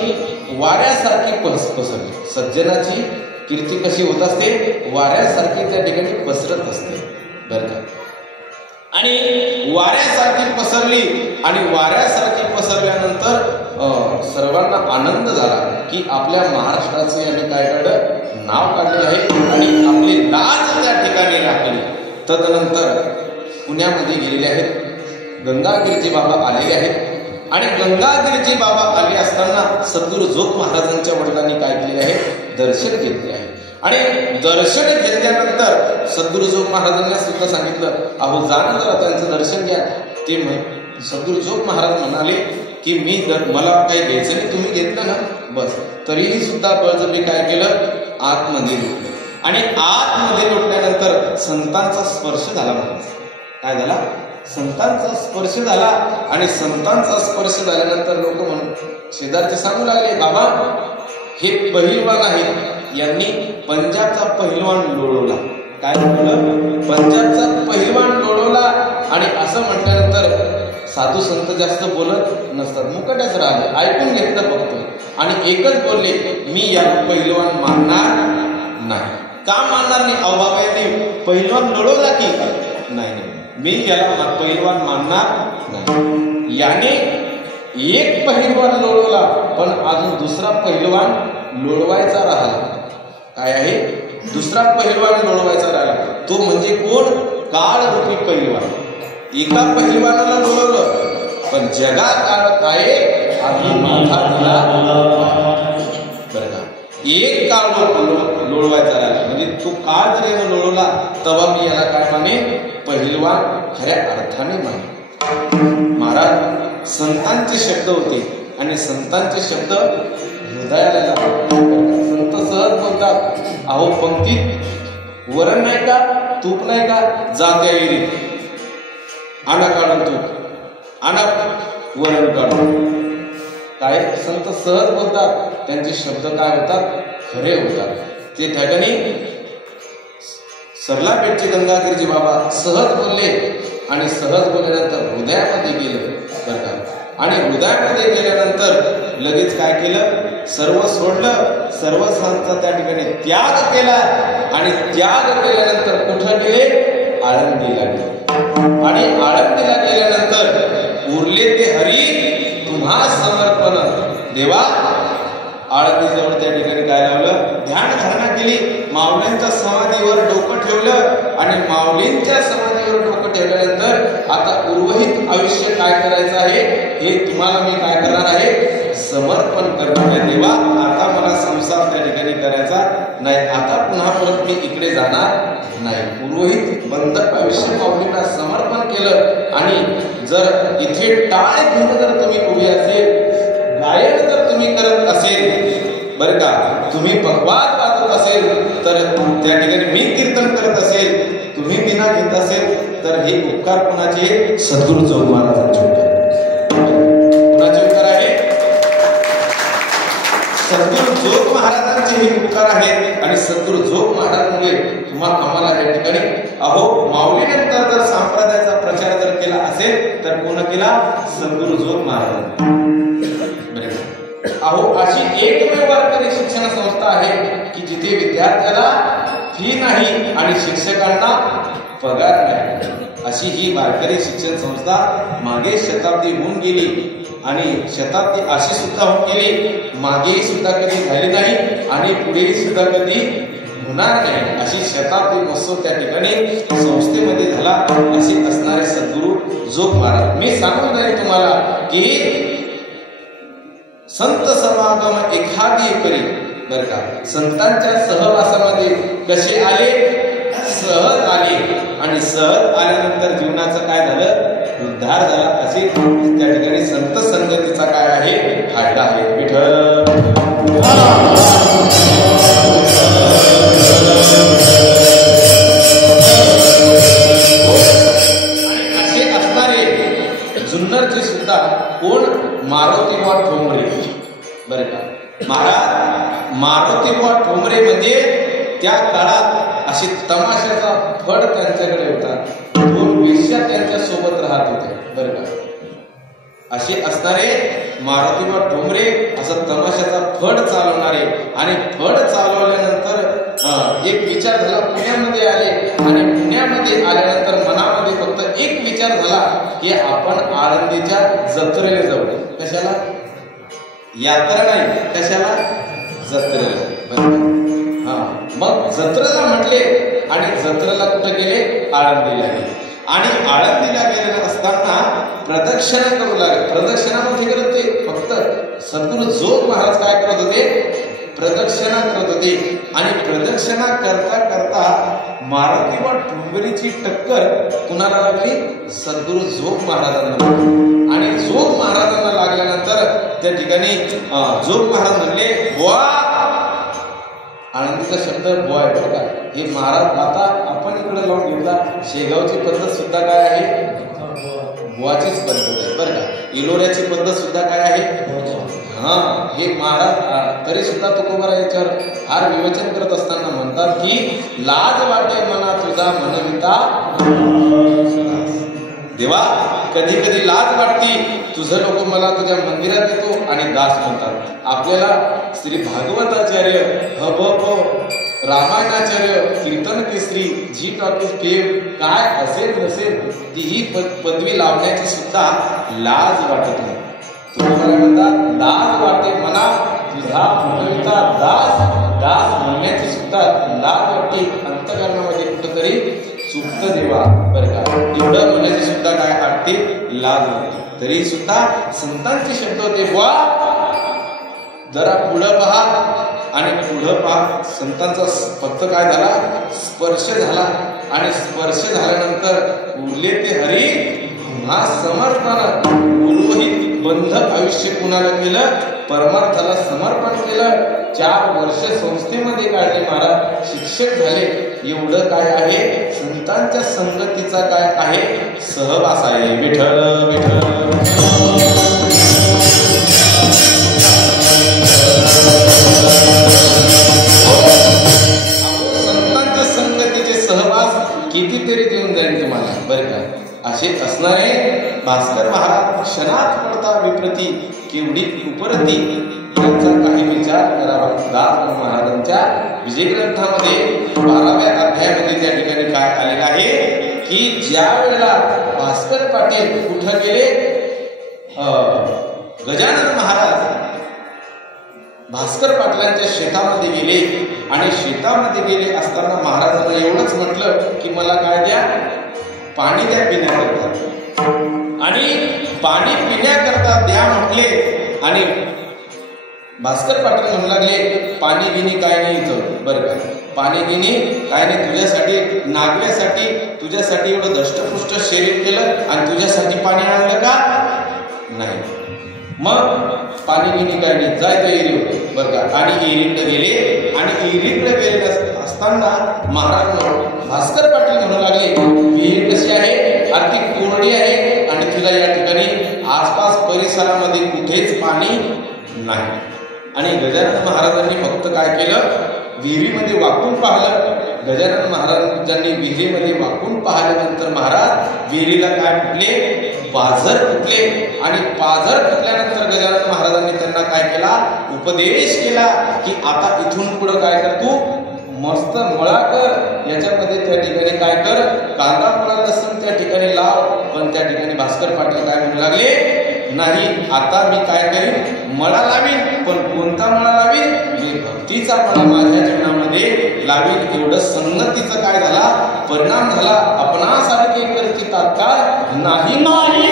वाऱ्यासारखी पसरली. सज्जनाची कीर्ती कशी होत असते, वाऱ्यासारखी त्या ठिकाणी पसरत असते बरं का. आणि वाऱ्यासारखी पसरली आणि वाऱ्यासारखी पसरल्यानंतर सर्वांना आनंद झाला की आपल्या महाराष्ट्राचे यांनी काय काढलं, नाव काढले आहे आणि आपली लाज त्या ठिकाणी राखली. तदनंतर पुण्यामध्ये गेलेले आहेत, गंगागिरीजी बाबा आलेले आहेत. आणि गंगागिरीजी बाबा आले असताना सद्गुरू जोग महाराजांच्या वडिलांनी काय केले आहे, दर्शन घेतले आहे. आणि दर्शन घेतल्यानंतर सद्गुरू जोग महाराजांनी सुद्धा सांगितलं, अहो जाणं जरा त्यांचं दर्शन घ्या. ते सद्गुरू जोग महाराज म्हणाले की मला काही घ्यायचं नाही, तुम्ही घेतलं ना बस. तरीही सुद्धा बळजबरी काय केलं, आतमध्ये लुटलं. आणि आतमध्ये लुटल्यानंतर संतांचा स्पर्श झाला. काय झाला, संतांचा स्पर्श झाला. आणि संतांचा स्पर्श झाल्यानंतर लोक म्हणून शेजारचे सांगू लागले, बाबा हे पहिलवान आहे, यांनी पंजाबचा पहिलवान लोळवला. काय म्हटलं, पंजाबचा पहिलवान लोळवला. आणि असं म्हटल्यानंतर साधू संत जास्त बोलत नसतात, मुकाट्याच राहिले, ऐकून घेतलं फक्त. आणि एकच बोलले, मी या पहिलवान मानणार नाही. का मानणार नाही, अहो यांनी पहिलवान लोळवला की नाही, मी याला पहिलवान मानणार नाही. याने एक पहिलवान लोळवला पण अजून दुसरा पहिलवान लोळवायचा राहिला. काय आहे, दुसरा पहिलवान लोळवायचा राहिला. तो म्हणजे कोण, काळ रूपी पहिलवान. एका पहिलवानाला लोळवलं पण जगा काळ काय आधी माझा दिला बरं का. एक काळ लोळवायचा राहिला म्हणजे तो काळ जर यानं लोळवला तेव्हा मी याला काय माने, पहिलवान खऱ्या अर्थाने माने. महाराज संतांचे शब्द होते आणि संतांचे शब्द हृदयाला जातात. संत सहज बोलतात, अहो पंक्तीत वरण नाही का, तूप नाही का, जात्या येईल आणा काढून तूप, आणा वरण काढून. काय संत सहज बोलतात, त्यांचे शब्द काय होतात, खरे होतात. ते त्या ठिकाणी सरलापेठचे गंगाधरजी बाबा सहज बोलले आणि सहज बोलल्यानंतर हृदयामध्ये गेलं बरं का. आणि हृदयामध्ये गेल्यानंतर लगेच काय केलं, सर्व सोडलं, सर्व संतांचा त्या ठिकाणी त्याग केला. आणि त्याग केल्यानंतर कुठं गेले, आळंदीला गेले. आणि आळंदीला गेल्यानंतर उरले ते हरी तुम्हा समर्पण. देवा आळंदीजवळ त्या ठिकाणी काय लावलं, ध्यान धारणा केली. माऊलींच्या समाधीवर डोकं ठेवलं आणि माऊलींच्या समाधीवर डोकं ठेवल्यानंतर आता उर्वरित आयुष्य काय करायचं आहे हे तुम्हाला मी काय करणार आहे, समर्पण करणार आहे. देवा आता मला संसार त्या ठिकाणी करायचा नाही, आता पुन्हा परत मी इकडे जाणार नाही. उर्वरित बंधक आयुष्य माऊलींना समर्पण केलं. आणि जर इथे टाळ घेऊन जर तुम्ही उभी असेल, गायन जर तुम्ही करत असेल बरं का, तुम्ही भगवान वाजत असेल तर त्या ठिकाणी मी कीर्तन करत असेल, तुम्ही बिना घेत असेल तर हे उपकार कोणाचे, सद्गुरु जोग महाराजांचे उपकार. कोणाचे उपकार आहे, सद्गुरु जोग महाराजांचे हे उपकार आहेत. आणि सद्गुरु जोग महाराजांमुळे आम्हाला या ठिकाणी अहो माऊलीनंतर जर संप्रदायाचा प्रचार जर केला असेल तर कोण केला, सद्गुरु जोग महाराज. अहो अशी एकमेव वारकरी शिक्षण संस्था आहे की जिथे विद्यार्थ्याला फी नाही आणि शिक्षकांना पगार नाही. अशी ही वारकरी शिक्षण संस्था मागे शताब्दी होऊन गेली आणि शताब्दी अशी सुद्धा होऊन गेली, मागे सुद्धा कधी झाली नाही आणि पुढे सुद्धा कधी होणार नाही. अशी शताब्दी महोत्सव त्या ठिकाणी संस्थेमध्ये झाला. असे असणारे सद्गुरु जोग महाराज. मी सांगून जाईल तुम्हाला की संत समागम एखादी करी बर का. संतांच्या सहवासामध्ये कसे आले, सहज आले आणि सहज आल्यानंतर जीवनाचं काय झालं, उद्धार झाला. असे त्या ठिकाणी संत संगतीचा काय आहे, फायदा आहे. विठ्ठल असे असणारे जुन्नरचे सुद्धा कोण, मारुतीबुवा ठोंबरे बरं का. महाराज मारुतीबुवा ठोंबरे म्हणजे त्या काळात अशी तमाशाचा फड त्यांच्याकडे होता. 2 वेश्या त्यांच्या सोबत राहत होत्या बरं का. असे असणारे मारुतीबुवा ठोंबरे असं तमाशाचा फड चालवणारे. आणि फड चालवल्यानंतर एक विचार झाला, पुण्यामध्ये आले आणि पुण्यामध्ये आल्यानंतर मनामध्ये फक्त एक विचार झाला की आपण आळंदीच्या जत्रेला जाऊ. कशाला, यात्रा नाही, कशाला, जत्रेला. हा मग जत्रेला म्हटले आणि जत्रेला कुठे गेले, आळंदीला गेले. आणि आळंदीला गेलेले असताना प्रदक्षिणा करू लागले. प्रदक्षिणा मध्ये करत होते, फक्त सद्गुरु जोग महाराज काय करत होते, प्रदक्षिणा करत होते. आणि प्रदक्षिणा करता करता मारुतीबुवा ठोंबरेची टक्कर कुणाला लागली, सद्गुरु जोग महाराजांना. आणि जोग महाराजांना लागल्यानंतर त्या ठिकाणी जोग महाराज म्हणले, बुवा, आनंदीचा शब्द बुवा आहे बरं का. हे महाराज आता आपण इकडे लावून घेतला. शेगावची पद्धत सुद्धा काय आहे, बुवाचीच पद्धत आहे बरं का. इलोऱ्याची पद्धत सुद्धा काय आहे, हा. हे महाराज तरी सुद्धा तुकोबारा याच्यावर फार विवेचन करत असताना म्हणतात की लाज वाटे मना तुझा मनविता. देवा कधी कधी लाज वाटती, तुझं लोक मला तुझ्या मंदिरात येतो आणि दास म्हणतात. आपल्याला श्री भागवताचार्य, रामायणाचार्य, कीर्तन केसरी, जी टॉकीज फेम काय असेल नसेल तीही पदवी लावण्याची सुद्धा लाज वाटत नाही. तुम्हाला म्हणतात लाज वाटे मना तुझा मनविता दास. दास म्हणण्याची सुद्धा लाज वाटते. अंतकरणामध्ये कुठंतरी चुकतं देवा बरं का. एवढं म्हणण्याची सुद्धा काय वाटते, लाज वाटते. तरी सुद्धा संतांचे शब्द होते, बुवा जरा पुढं पहा. आणि पुढं पहा संतांचा फक्त काय झाला, स्पर्श झाला. आणि स्पर्श झाल्यानंतर उरले ते हरी पुन्हा समर्पण. उर्वरित आयुष्य कुणाला केलं, परमार्थाला समर्पण केलं. 4 वर्ष संस्थेमध्ये काढले महाराज, शिक्षक झाले. एवढं काय आहे, संतांच्या संगतीचा काय आहे, सहवास आहे. विठ्ठल विठ्ठल. संतांच्या संगतीचे सहवास कितीतरी देऊन जाईल तुम्हाला बरं का. असे असणारे भास्कर महाराज क्षणात पडता विप्रती केवढी उपरती याचा काही विचार करावा. दास महाराजांच्या विजय ग्रंथामध्ये 12व्या अध्यायामध्ये त्या ठिकाणी काय आलेलं आहे की ज्या वेळेला भास्कर पाटील कुठं गेले, गजानन महाराज भास्कर पाटलांच्या शेतामध्ये गेले आणि शेतामध्ये गेले असताना महाराजांना एवढंच म्हटलं की मला काय द्या, पाणी द्या पिण्याकरता. आणि पाणी पिण्याकरता द्या म्हटले आणि भास्कर पाटील म्हणू लागले पाणी गिनी काय नाही इथं बरं का, पाणी गिनी काय नाही, तुझ्यासाठी नागव्यासाठी तुझ्यासाठी एवढं दष्टपुष्ट शरीर केलं आणि तुझ्यासाठी पाणी आणलं का नाही. मग पाणी गिनी काय नाही, जायचं एरीवर बरं का. आणि एरीकडे गेले आणि एरीकडे गेले असताना महाराज भास्कर पाटील म्हणू लागले विहीर कशी आहे, अगदी कोरडी आहे आणि तुला या ठिकाणी आसपास परिसरामध्ये कुठेच पाणी नाही. आणि गजानन महाराजांनी फक्त काय केलं, विहिरीमध्ये वाकून पाहिलं. गजानन महाराजांनी विहिरीमध्ये वाकून पाहिल्यानंतर महाराज विहिरीला काय फुटले, पाझर फुटले. आणि पाझर फुटल्यानंतर गजानन महाराजांनी त्यांना काय केला, उपदेश केला की आता इथून पुढे काय कर, तू मस्त मळा कर, याच्यामध्ये त्या ठिकाणी काय कर, कांदा मळा लसूण त्या ठिकाणी लाव. पण त्या ठिकाणी भास्कर पाटील काय म्हणू लागले, नाही आता मी काय करीन, मळा लावीन. पण कोणता मळा लावीन, मी भक्तीचा मळा माझ्या जीवनामध्ये लावीन. एवढं संगतीचा काय झाला, परिणाम झाला. आपणासारखे करती तात्काळ नाही नाही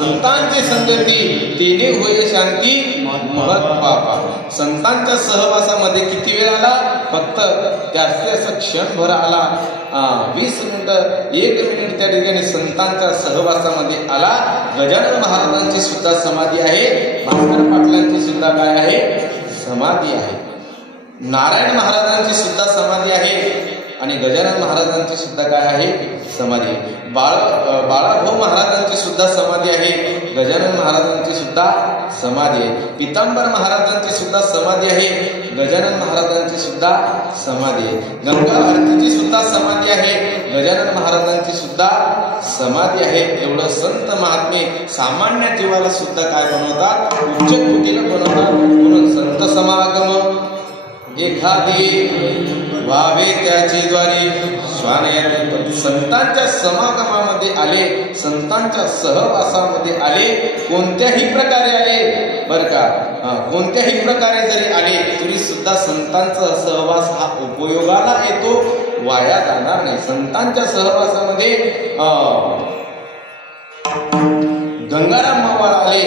संतांची संगती तेने होय शांती महत पापा. संतांच्या सहवासामध्ये किती वेळ आला, फक्त जास्त क्षणभर आला, 20 मिनिटं 1 मिनिट त्या ठिकाणी संतांच्या सहवासामध्ये आला. गजानन महाराजांची सुद्धा समाधी आहे, भास्कर पाटलांची सुद्धा काय आहे, समाधी आहे. नारायण महाराजांची सुद्धा समाधी आहे आणि गजानन महाराजांची सुद्धा काय आहे, समाधी. बाळाभाऊ महाराजांची सुद्धा समाधी आहे, गजानन महाराजांची सुद्धा समाधी आहे. पितांबर महाराजांची सुद्धा समाधी आहे, गजानन महाराजांची सुद्धा समाधी आहे. गंगा आरतीची सुद्धा समाधी आहे, गजानन महाराजांची सुद्धा समाधी आहे. एवढं संत महात्मे सामान्य जीवाला सुद्धा काय बनवतात, उच्च कोटीला बनवतात. म्हणून संत समागम एखादी व्हावे त्याची द्वारी स्वाने. संतांच्या समागमामध्ये आले, संतांच्या सहवासामध्ये आले, कोणत्याही प्रकारे आले बरं का, कोणत्याही प्रकारे जरी आले तरी सुद्धा संतांचा सहवास हा उपयोगाला येतो, वाया जाणार नाही. संतांच्या सहवासामध्ये गंगाराम मावळ आले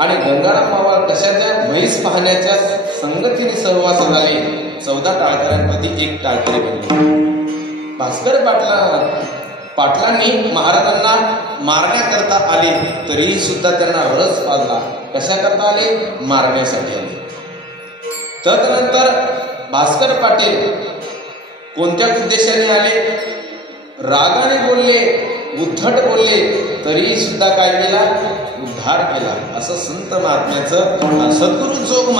आणि गंगाराम मावळ कशाच्या, म्हैस पाहण्याच्या संगतीने सहवास झाले. 14 टाळकऱ्यांपैकी 1 टाळकरी बनले. भास्कर पाटलांनी महाराजांना मारण्याकरता आले तरीही सुद्धा त्यांना रस पाजला. कशा करता आले? मारण्यासाठी आले. तदनंतर भास्कर पाटील कोणत्या उद्देशाने आले? रागाने बोलले, उद्धट बोलले, तरी सुद्धा काय केला? उद्धार केला. असं संत महात्म्याचं सद्गुरु जोग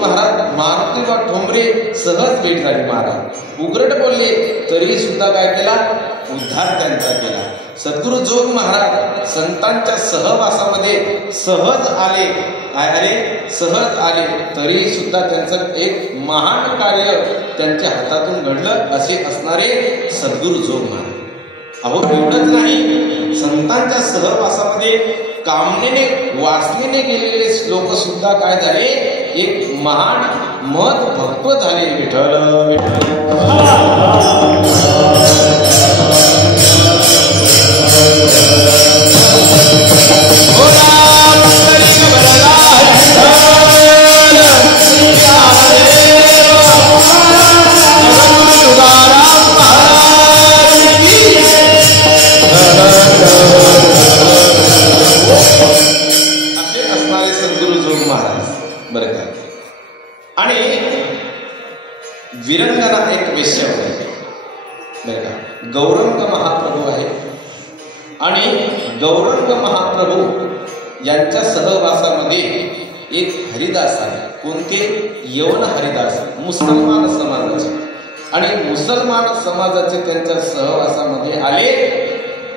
महाराज मारुतीबा ठोंबरे सहज भेट झाली महाराज. उघड बोलले तरी सुद्धा काय केला? उद्धार त्यांचा केला. सद्गुरु जोग महाराज संतांच्या सहवासामध्ये सहज आले. काय आले? सहज आले, तरी सुद्धा त्यांचं एक महान कार्य त्यांच्या हातातून घडलं. असे असणारे सद्गुरु जोग महाराज. अहो एवढंच नाही, संतांच्या सहवासामध्ये कामनेने वाचनेने गेलेले लोक सुद्धा काय झाले? एक महान महत भक्त झाले. विठ्ठल विठ्ठल विरंगना एक वेश्या आहे बरं का. गौरंग महाप्रभू आहे आणि गौरंग महाप्रभू यांच्या सहवासामध्ये एक हरिदास आहे. कोणते? यवन हरिदास, मुसलमान समाजाचे. आणि मुसलमान समाजाचे त्यांच्या सहवासामध्ये आले,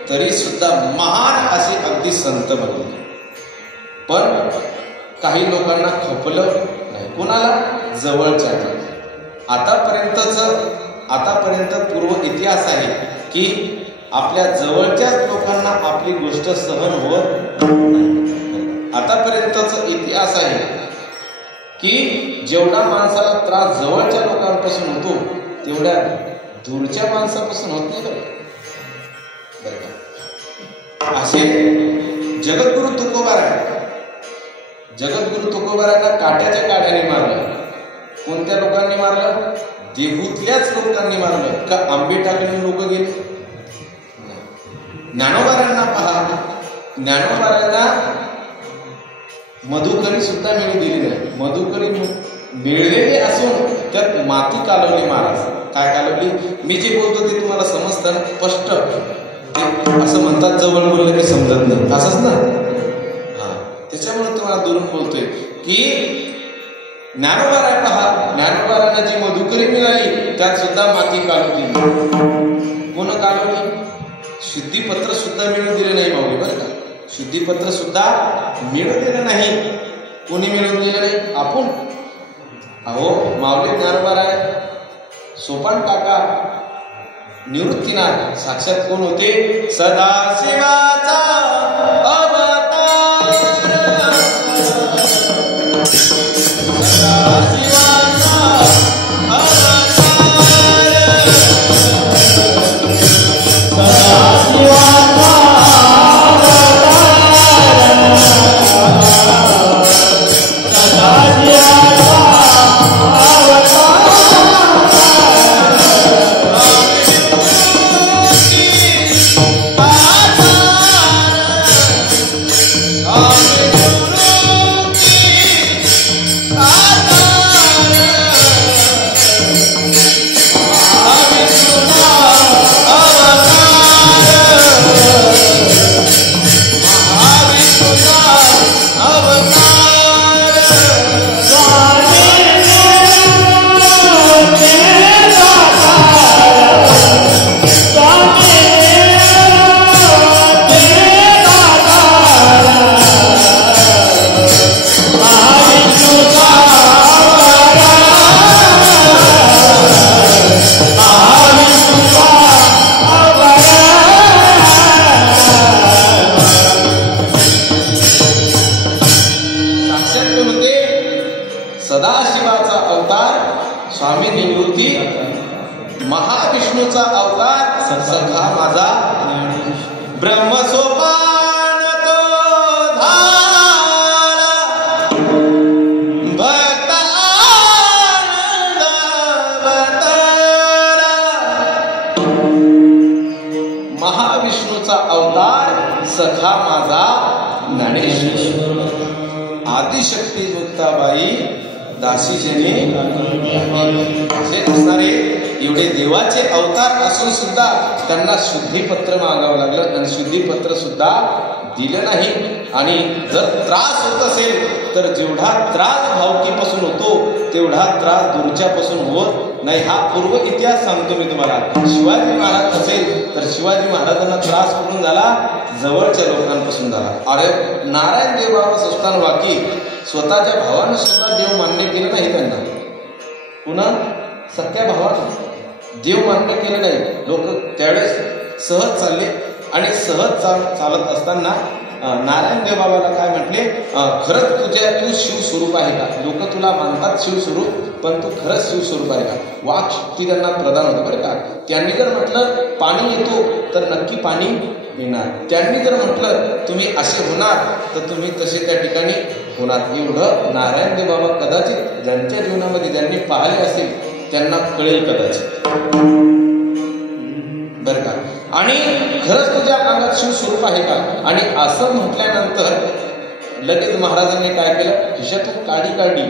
तरी सुद्धा महान असे अगदी संत बनले. पण काही लोकांना खपलं नाही. कोणाला? जवळच्या. आतापर्यंत पूर्व इतिहास आहे की आपल्या जवळच्याच लोकांना आपली गोष्ट सहन होत नाही. आतापर्यंतचा इतिहास आहे की जेवढा माणसाला त्रास जवळच्या लोकांपासून होतो, तेवढ्या दूरच्या माणसापासून होत नाही बरं का. असे जगद्गुरु तुकोबारांना काट्याच्या काड्याने मारलं. कोणत्या लोकांनी मारलं? देहूतल्याच लोकांनी मारलं. का आंबे टाकले लोक गेले? ज्ञानोबारांना पहा, ज्ञानोबारांना मधुकरी सुद्धा मिळू दिली नाही. मधुकरी मिळलेली असून त्यात माती कालवली महाराज. काय कालवली? मी जे बोलतो ते तुम्हाला समजतं ना? स्पष्ट असं म्हणतात, जवळ बोललं काही समजत नाही, असंच ना. हा, त्याच्यामुळे तुम्हाला दुरून बोलतोय की ज्ञानोबाराय पहा, ज्ञानोबारांना जी मधुकरी मिळाली त्यात सुद्धा माती कालवली. कोण कालवली? शुद्धीपत्र सुद्धा मिळून दिले नाही माऊली बरं का. शुद्धीपत्र सुद्धा मिळून दिलं नाही. कोणी मिळून दिलं नाही? आपण. अहो माऊली ज्ञानोबाराय सोपान काका निवृत्तीनाथ साक्षात कोण होते? सदाशिवाचा महाविष्णूचा अवतार सखा माझा ब्रह्मसोपान तो झाला भक्त आनंद बतला. महाविष्णूचा अवतार सखा माझा ज्ञानेश्वर. आदिशक्ती मुक्ताबाई दासीजनी असे असणारे एवढे देवाचे अवतार असून सुद्धा त्यांना शुद्धीपत्र मागावं लागलं आणि शुद्धीपत्र सुद्धा दिलं नाही. आणि जर त्रास होत असेल तर जेवढा त्रास भावकीपासून होतो तेवढा त्रास दूरच्यापासून होत नाही. हा पूर्व इतिहास सांगतो मी तुम्हाला. शिवाजी महाराज असेल तर शिवाजी महाराजांना त्रास कुठून झाला? जवळच्या लोकांपासून झाला. अरे नारायण देव बाबा संस्थान वाकी स्वतःच्या भावानं सुद्धा देव मान्य केलं नाही. त्यांना पुन्हा सख्या भावानं देव मान्य केलं नाही. लोक त्यावेळेस सहज चालले आणि सहज चालत असताना नारायण देव बाबाला काय म्हटले, खरंच तू शिवस्वरूप आहे का? लोक तुला मानतात शिवस्वरूप, पण तू खरंच शिवस्वरूप आहे का? वाक शक्ती त्यांना प्रदान होते बरं का. त्यांनी जर म्हटलं पाणी येतो तर नक्की पाणी येणार. त्यांनी जर म्हटलं तुम्ही असे होणार तर तुम्ही तसे त्या ठिकाणी होणार. एवढं नारायण देव बाबा कदाचित ज्यांच्या जीवनामध्ये ज्यांनी पाहिले असेल त्यांना कळेल कदाचित बरं का. आणि खरंच तुझ्या अंगात शिवस्वरूप आहे का? आणि असं म्हटल्यानंतर लगेच महाराजांनी काय केलं, खिशातून काढली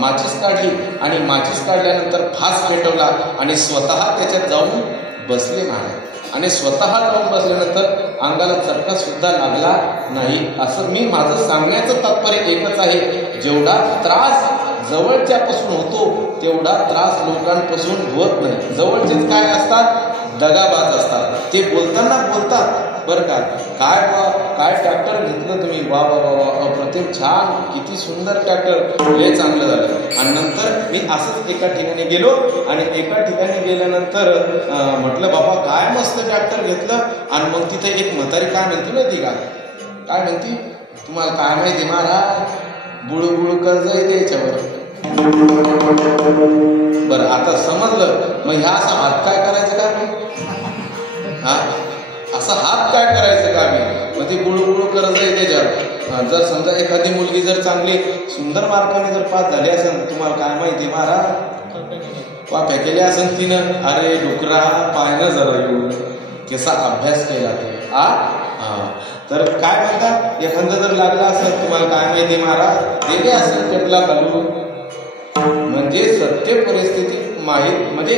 माचीस काढली आणि माचीस काढल्यानंतर फास पेटवला आणि स्वतः त्याच्यात जाऊन बसले महाराज. आणि स्वतः जाऊन बसल्यानंतर अंगाला चटका सुद्धा लागला नाही. असं मी माझं सांगण्याचं तात्पर्य एकच आहे, जेवढा त्रास जवळच्यापासून होतो तेवढा त्रास लोकांपासून होत नाही. जवळचेच काय असतात? दगाबाज असतात. ते बोलताना बोलतात बरं का, काय ट्रॅक्टर घेतलं तुम्ही, वा वा वा वा, अप्रतिम, छान, किती सुंदर ट्रॅक्टर, हे चांगलं झालं. आणि नंतर मी असंच एका ठिकाणी गेलो आणि एका ठिकाणी गेल्यानंतर म्हटलं बाबा काय मस्त ट्रॅक्टर घेतलं. आणि मग तिथे एक म्हातारी काय म्हणते माहिती का, काय म्हणती, तुम्हाला काय माहिती महाराज, बुळू बुळू कर्ज येते याच्यावर. बरं आता समजलं. मग ह्या असा हात काय करायचं का मी, हा असा हात काय करायचं का मी, मग ती बुळू बुळू कर्ज येते त्याच्यावर. जर समजा एखादी मुलगी जर चांगली सुंदर मार्काने जर पास झाली असेल, तुम्हाला काय माहिती महाराज, वाप्या केल्या असेल तिनं, अरे डुकरा पायनं जरा येऊ कसा अभ्यास केला ते तर काय म्हणतात, एखादं जर लागलं असेल, तुम्हाला काय माहिती महाराज, दिले असेल टेपला घालून. म्हणजे सत्य परिस्थिती माहीत, म्हणजे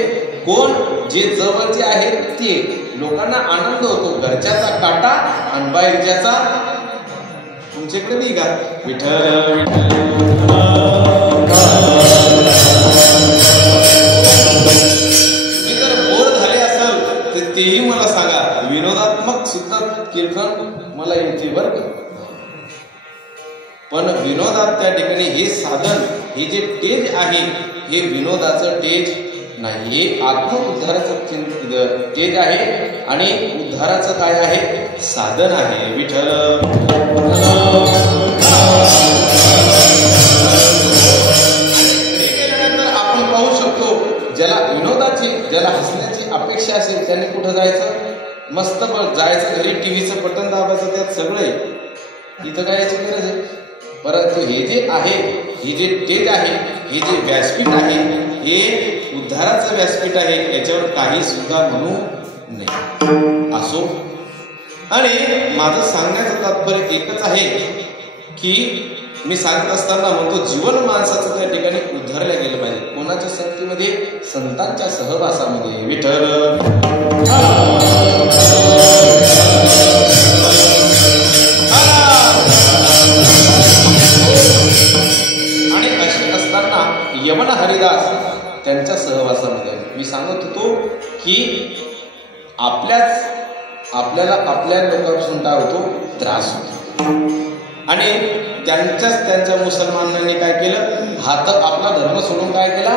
कोण जे जवळचे आहेत ते लोकांना आनंद होतो. घरच्याचा काटा आणि बाहेरच्याचा तुमच्याकडे नाही का, विठ्ठल तुम्ही जर बोर झाले असेल तर तेही मला सांगा. विनोदात्मक सुद्धा कीर्तन मला येते बरं का, पण विनोदात त्या ठिकाणी हे साधन, हे जे टेज आहे हे विनोदाचं टेज नाही, हे आत्मउद्धाराचं टेज आहे आणि उद्धाराचं काय आहे, साधन आहे. विठ्ठल केल्यानंतर आपण पाहू शकतो, ज्याला विनोदाची, ज्याला हसण्याची अपेक्षा असेल त्यांनी कुठं जायचं, मस्त जायचं घरी, टीव्हीचं बटन दाबायचं, त्यात सगळं आहे. इथं काय याची गरज आहे. परंतु हे जे आहे, हे जे टेज आहे, हे जे व्यासपीठ आहे, हे उद्धाराचं व्यासपीठ आहे, याच्यावर काही सुद्धा म्हणू नाही. असो, आणि माझं सांगण्याचं तात्पर्य एकच आहे की मी सांगत असताना म्हणतो, जीवन माणसाचं त्या ठिकाणी उद्धारल्या गेलं पाहिजे. कोणाच्या संगतीमध्ये, संतांच्या सहवासामध्ये. विठ्ठल आणि अशी असताना यमन हरिदास त्यांच्या सहवासामध्ये मी सांगत होतो की आपल्याला आपल्या लोकांपासून काय होतो, त्रास होतो. आणि त्यांच्या मुसलमानांनी काय केलं, हात आपला धर्म सोडून काय केला,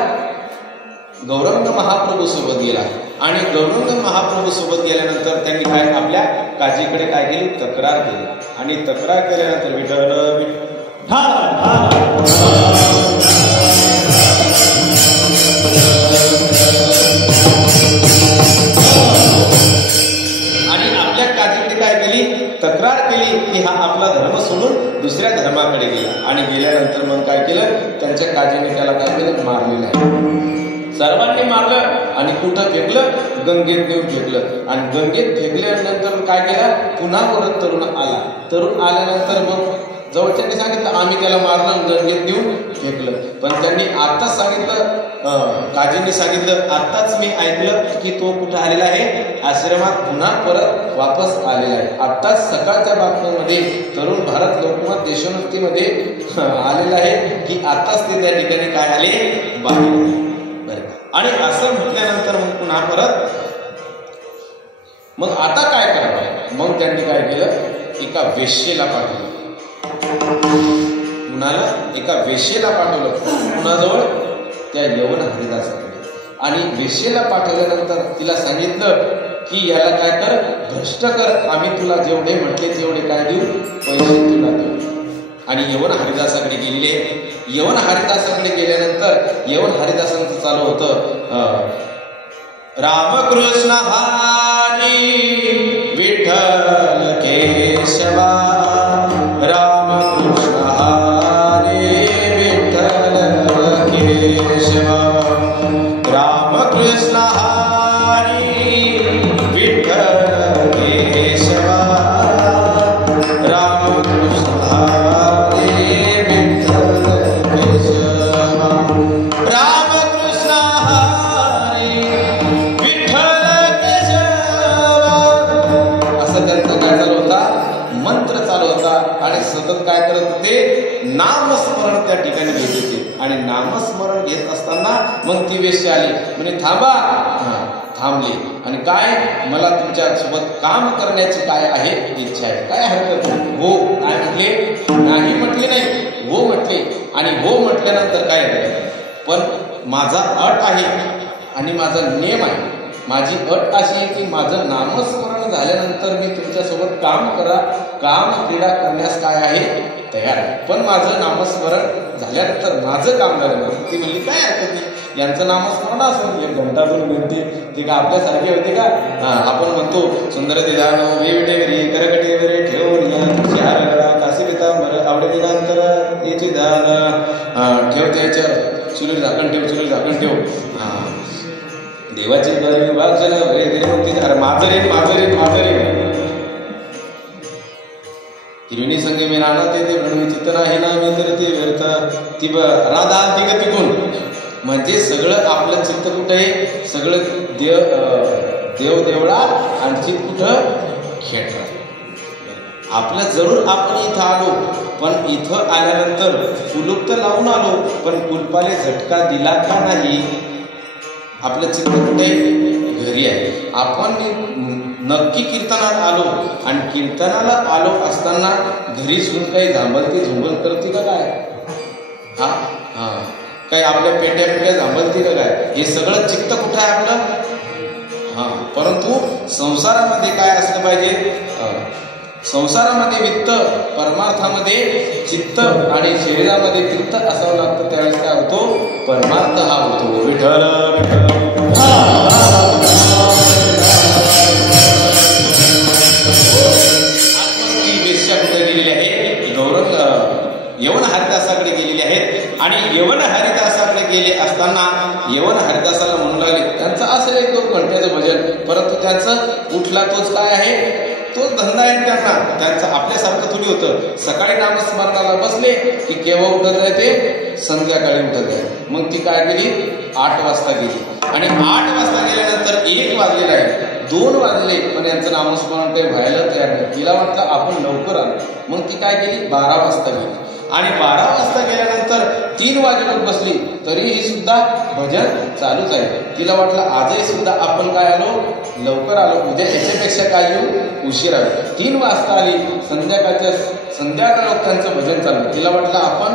गौरंग महाप्रभू सोबत गेला. आणि गौरंग महाप्रभू सोबत गेल्यानंतर त्यांनी काय, आपल्या काजीकडे काय केली, तक्रार केली. आणि तक्रार केल्यानंतर विठ्ठल तक्रार केली की हा आपला धर्म सोडून दुसऱ्या धर्माकडे गेला. आणि गेल्यानंतर मग काय केलं, त्यांच्या काजीने त्याला काय केलं, मारलेलं आहे. सर्वांनी मारलं आणि कुठं फेकलं, गंगेत नेऊन फेकलं. आणि गंगेत फेकल्यानंतर काय केलं, पुन्हा परत तरुण आला. तरुण आल्यानंतर मग जवळच्यांनी सांगितलं आम्ही त्याला मारलं, गंगेत नेऊन फेकलं. पण त्यांनी आत्ताच सांगितलं, काजींनी सांगितलं आत्ताच मी ऐकलं की तो कुठं आलेला आहे, आश्रमात पुन्हा परत वापस आलेला आहे. आत्ताच सकाळच्या बातम्यांमध्ये तरुण भारत लोकमत देशोन्नतीमध्ये आलेला आहे की आत्ताच ते त्या ठिकाणी काय आले, बाहेर. आणि असं म्हटल्यानंतर मग पुन्हा परत मग आता काय करावं, मग त्यांनी काय केलं, एका वेश्येला पाठवलं. कुणाला, एका वेश्येला पाठवलं. कुणाजवळ, त्या यवन हरिदासाकडे. आणि वेश्येला पाठवल्यानंतर तिला सांगितलं की याला काय कर, भ्रष्ट कर, आम्ही तुला जेवढे म्हटले तेवढे काय देऊ, पैसे तुला देऊ. आणि यवन हरिदासाकडे गेलेले. यवन हरिदासाकडे गेल्यानंतर यवन हरिदासांचं चालू होतं, रामकृष्ण हरी विठ्ठल केशवा, रामकृष्ण हरी विठ्ठल केशवा, रामकृष्ण हरी विठ्ठल केशवा, रामकृष्ण हरी विठ्ठल केशवा, रामकृष्ण हरी विठ्ठल केशवा. असं त्यांचं काय चालू होता, मंत्र चालू होता. आणि सतत काय करत होते, नामस्मरण त्या ठिकाणी घेत होते. आणि नामस्मरण घेत असताना मग ती वेश्या आली, म्हणजे थांबा. थांबले. आणि काय, मला तुमच्या सोबत काम करण्याची काय आहे, इच्छा आहे, काय हरकत नाही. हो काय म्हटले, नाही म्हटले नाही, हो म्हटले. आणि हो म्हटल्यानंतर काय, पण माझा अट आहे आणि माझा नियम आहे. माझी अट अशी आहे की माझं नामस्मरण झाल्यानंतर मी तुमच्यासोबत काम क्रीडा करण्यास काय आहे, तयार आहे. पण माझं नामस्मरण झाल्यानंतर माझं काम झालं. ती म्हणली काय हरकत नाही, यांचं नामस्मरण असं 1 घंटा 2 घंटे ते का आपल्यासारखे होते का. आपण म्हणतो सुंदर दिदान वेविटेवरी करकटेवरी ठेवून या काशी पितांबर आवडे दिनांतर याचे दान ठेव, त्याच्या चुलीर झाकण ठेव, चुलीर झाकण ठेव. देवाची गरी विभाग झाला माझरे त्रिवेणी संगे मी राणा ते म्हणून चित्त नाही ना मी तर ते व्यर्थ ती राधा ती का तिकून. म्हणजे सगळं आपलं चित्त कुठं आहे, सगळं देव देवळा आणि चित्त कुठं, खेळा. आपलं जरूर आपण इथं आलो, पण इथं आल्यानंतर कुलूप तर लावून आलो, पण कुलपाले झटका दिला का नाही. आपलं चित्त कुठे, घरी आहे. आपण नक्की कीर्तनात आलो आणि कीर्तनाला आलो असताना घरी सुन काही झांबलती झुंबल करते का काय, काही आपल्या पेट्या झांबलती का काय, हे सगळं चित्त कुठं आहे आपलं. परंतु संसारामध्ये काय असलं पाहिजे, संसारामध्ये वित्त, परमार्थामध्ये चित्त आणि शरीरामध्ये पित्त असावं लागतं. त्यावेळेस काय होतो, परमार्थ हा होतो. विठ्ठल वेश्या कुठे गेलेली आहे, गौरंग यवन हरिदासाकडे गेलेले आहेत. आणि यवन हरिदासाकडे गेले असताना यवन हरिदासाला म्हणू लागले, त्यांचं असेल 1-2 घंट्याचं भजन, परंतु त्यांचं उठला तोच काय आहे, तोच धंदा आहे त्यांना. त्यांचं आपल्यासारखं थोडी होतं. सकाळी नामस्मरणाला बसले की केव्हा उठत आहे, ते संध्याकाळी उठत आहे. मग ती काय केली, 8 वाजता गेली. आणि 8 वाजता गेल्यानंतर 1 वाजलेला आहे, 2 वाजले, पण यांचं नामस्मरण काही व्हायला तयार नाही. तिला वाटलं आपण लवकर आलो. मग ती काय केली, 12 वाजता गेली. आणि 12 वाजता गेल्यानंतर 3 वाजेपर्यंत बसली, तरीही सुद्धा भजन चालूच आहे. तिला वाटलं आजही सुद्धा आपण काय आलो, लवकर आलो, उद्या याच्यापेक्षा काय येऊ, उशीर आलो. 3 वाजता आली, संध्याकाळ त्यांचं भजन चालू. तिला वाटलं आपण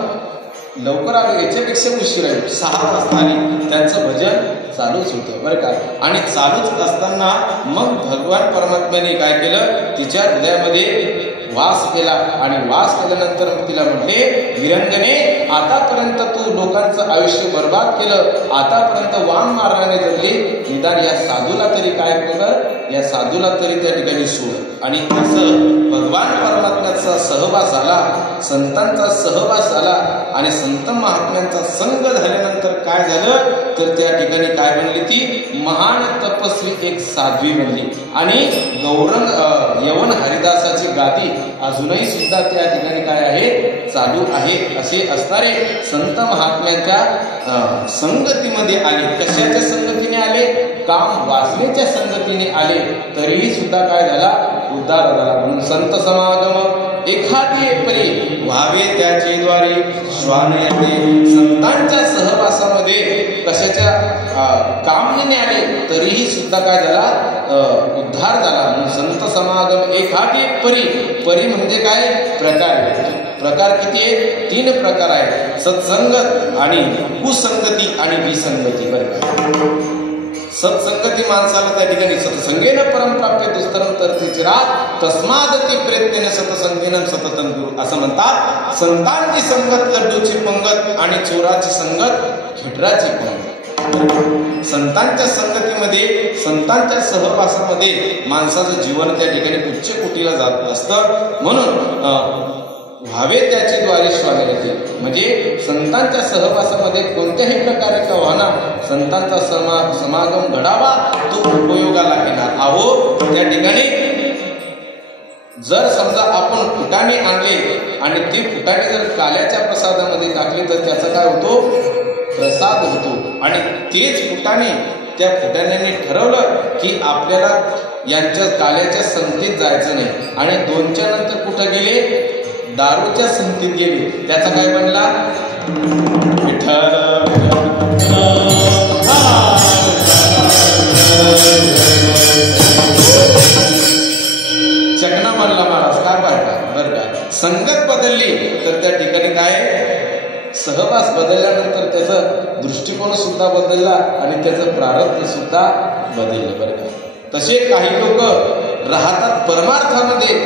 लवकर आलो, याच्यापेक्षा उशीर आहे. 6 वाजता आली, त्यांचं भजन चालूच होतं बरं का. आणि चालूच असताना मग भगवान परमात्म्याने काय केलं, तिच्या हृदयामध्ये वास केला. आणि वास केल्यानंतर तिला म्हटले, विरंगने आतापर्यंत तू लोकांचं आयुष्य बर्बाद केलं, आतापर्यंत वाम मारण्याने जगली, निदान या साधूला तरी काय कर, या साधूला तरी त्या ठिकाणी सोड. आणि असं भगवान परमात्म्याचा सहवास झाला, संतांचा सहवास झाला. आणि संत महात्म्यांचा संग झाल्यानंतर काय झालं, तर त्या ठिकाणी काय बनली, ती महान तपस्वी एक साध्वी बनली. आणि गौरंग यवन हरिदासाची गादी अजूनही सुद्धा त्या ठिकाणी काय आहे, चालू आहे. असे असणारे संत महात्म्यांच्या संगतीमध्ये आले. कशाच्या संगतीने आले? काम वासनेच्या संगतीने आले. तरीही सुद्धा काय झाला? उद्धार झाला. म्हणून संत समागम एखादी परी व्हावे त्याचे द्वारी श्वान येते. संतांच्या सहवासामध्ये कशाच्या कामनेने आले तरीही सुद्धा काय झाला? उद्धार झाला. म्हणून संत समागम एखादी परी. परी म्हणजे काय? प्रकार. प्रकार किती आहे? 3 प्रकार आहेत. सत्संगत आणि कुसंगती आणि विसंगती. बरं, सत्संगती माणसाला त्या ठिकाणी सत्संगेन परमप्राप्य दुस्तरम तरतीची रात तस्मादती प्रयत्नेने सतसंगेन सततं गुरु असं म्हणतात. संतांची संगत लड्डूची पंगत आणि चोराची संगत खेटराची पंगत. संतांच्या संगतीमध्ये, संतांच्या सहवासामध्ये माणसाचं जीवन त्या ठिकाणी उच्च कोटीला जात असतं. म्हणून व्हावे त्याची द्वारे श्वान येते. म्हणजे संतांच्या सहवासामध्ये कोणत्याही प्रकारे का होना संतांचा समागम घडावा, तो उपयोगाला येणार. अहो त्या ठिकाणी जर समजा आपण फुटाणे आणले आणि ते फुटाणे जर काल्याच्या प्रसादामध्ये टाकले तर त्याचा काय होतो? प्रसाद होतो. आणि तेच फुटाणे त्या फुटाण्याने ठरवलं की आपल्याला यांच्या काल्याच्या संगतीत जायचं नाही आणि 2च्या नंतर कुठं गेले? दारूच्या संगतीत गेले. त्याचा काय बनला? विठ्ठल. चकना मारला महाराज. काय पाहिजे? बरं का, संगत बदलली तर त्या ठिकाणी काय? सहवास बदलल्यानंतर त्याचा दृष्टिकोन सुद्धा बदलला आणि त्याचं प्रारब्ध सुद्धा बदललं. बरं का, तसे काही लोक राहतात परमार्थामध्ये,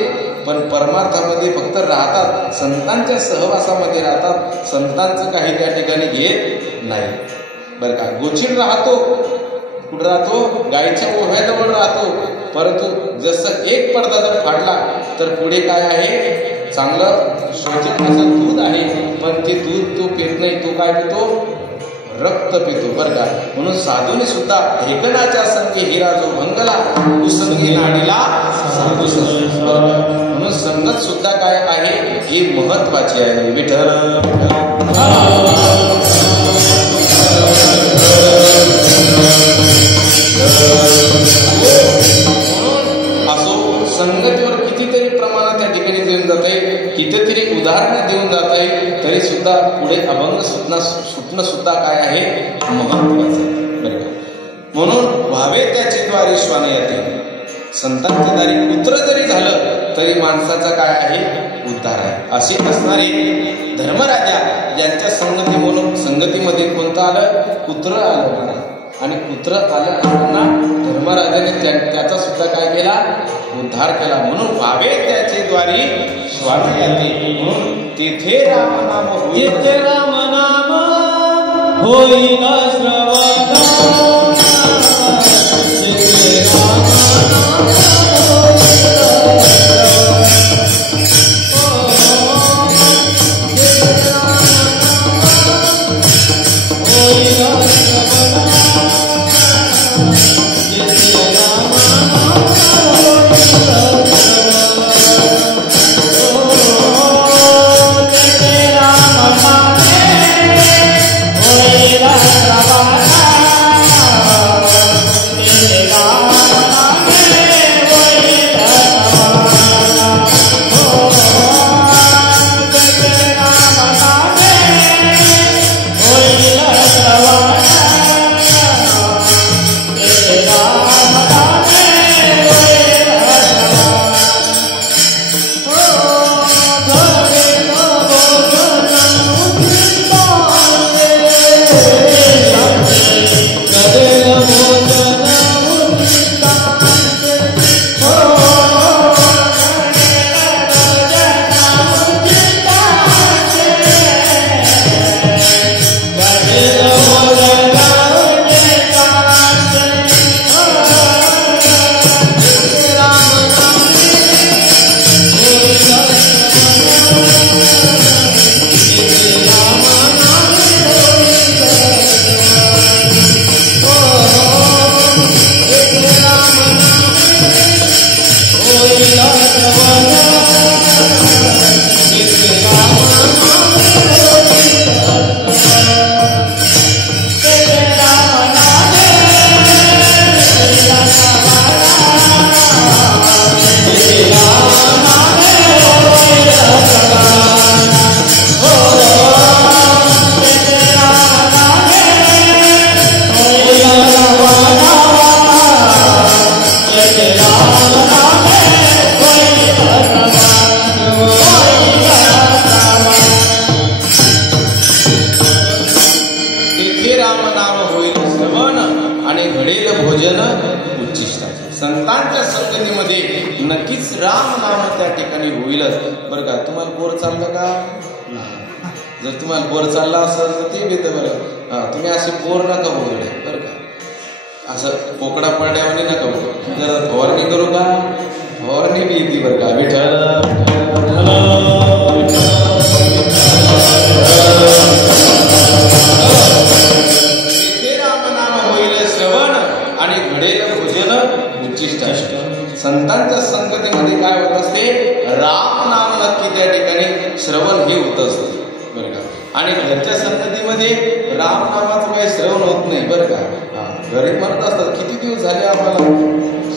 पण परमार्थामध्ये फक्त राहतात, संतांच्या सहवासामध्ये राहतात, संतांचं काही त्या ठिकाणी घेत नाही. बरं का, गोचिड राहतो. कुठं राहतो? गायीच्या ओव्याजवळ राहतो. परंतु जसं एक पडदा जर फाडला तर पुढे काय आहे? चांगलं शोषित असं दूध आहे, पण ते दूध तो पित नाही. तो काय पितो? रक्त पितो. बरं का, म्हणून साधूने सुद्धा हेकनाच्या संगी हिरा जो भंगला कुसंगी नाडीला साधू. म्हणून संगत सुद्धा काय आहे? हे महत्वाचे आहे. विठ्ठल. असो संगतीवर कितीतरी प्रमाणात त्या ठिकाणी देऊन जात आहे, कितीतरी उदाहरणं देऊन जात आहे, तरी सुद्धा पुढे अभंग सुटणं सुद्धा काय आहे? महत्वाचं आहे. म्हणून व्हावे त्याची द्वारी श्वान येते. संतांच्या दारी कुत्र जरी झालं तरी माणसाचा काय आहे? उद्धार आहे. असे असणारे धर्मराजा यांच्या संगतीमध्ये कोणतं आलं? कुत्र आलं. आणि कुत्र आलं असताना धर्मराजाने त्याचा सुद्धा काय केला? उद्धार केला. म्हणून व्हावे त्याचे द्वारी श्वान येते. म्हणून तिथे रामनाम होईल, रामनाम होईल श्रवण. उच्चिष्टाचे. संतांच्या संगतीमध्ये नक्कीच राम नाम त्या ठिकाणी होईलच बरं का. तुम्हाला बोर चाललं का? जर तुम्हाला बोर चालला असेल तर ते येतं बरं. तुम्ही असे बोर नका बोलले बरं का. असं पोकडा पडल्यावानी नका बोल. जरा फवारणी करू का? फवारणी बी येते बरं का. विठ्ठल आणि घडेल भोजन उच्चिष्ट. संतांच्या संगतीमध्ये काय होत असते? राम नाम नक्की त्या ठिकाणी श्रवण हे होत असते बरं का. आणि घरच्या संगतीमध्ये राम नामाचं काही श्रवण होत नाही बरं का. घरी म्हणत असतात किती दिवस झाले आम्हाला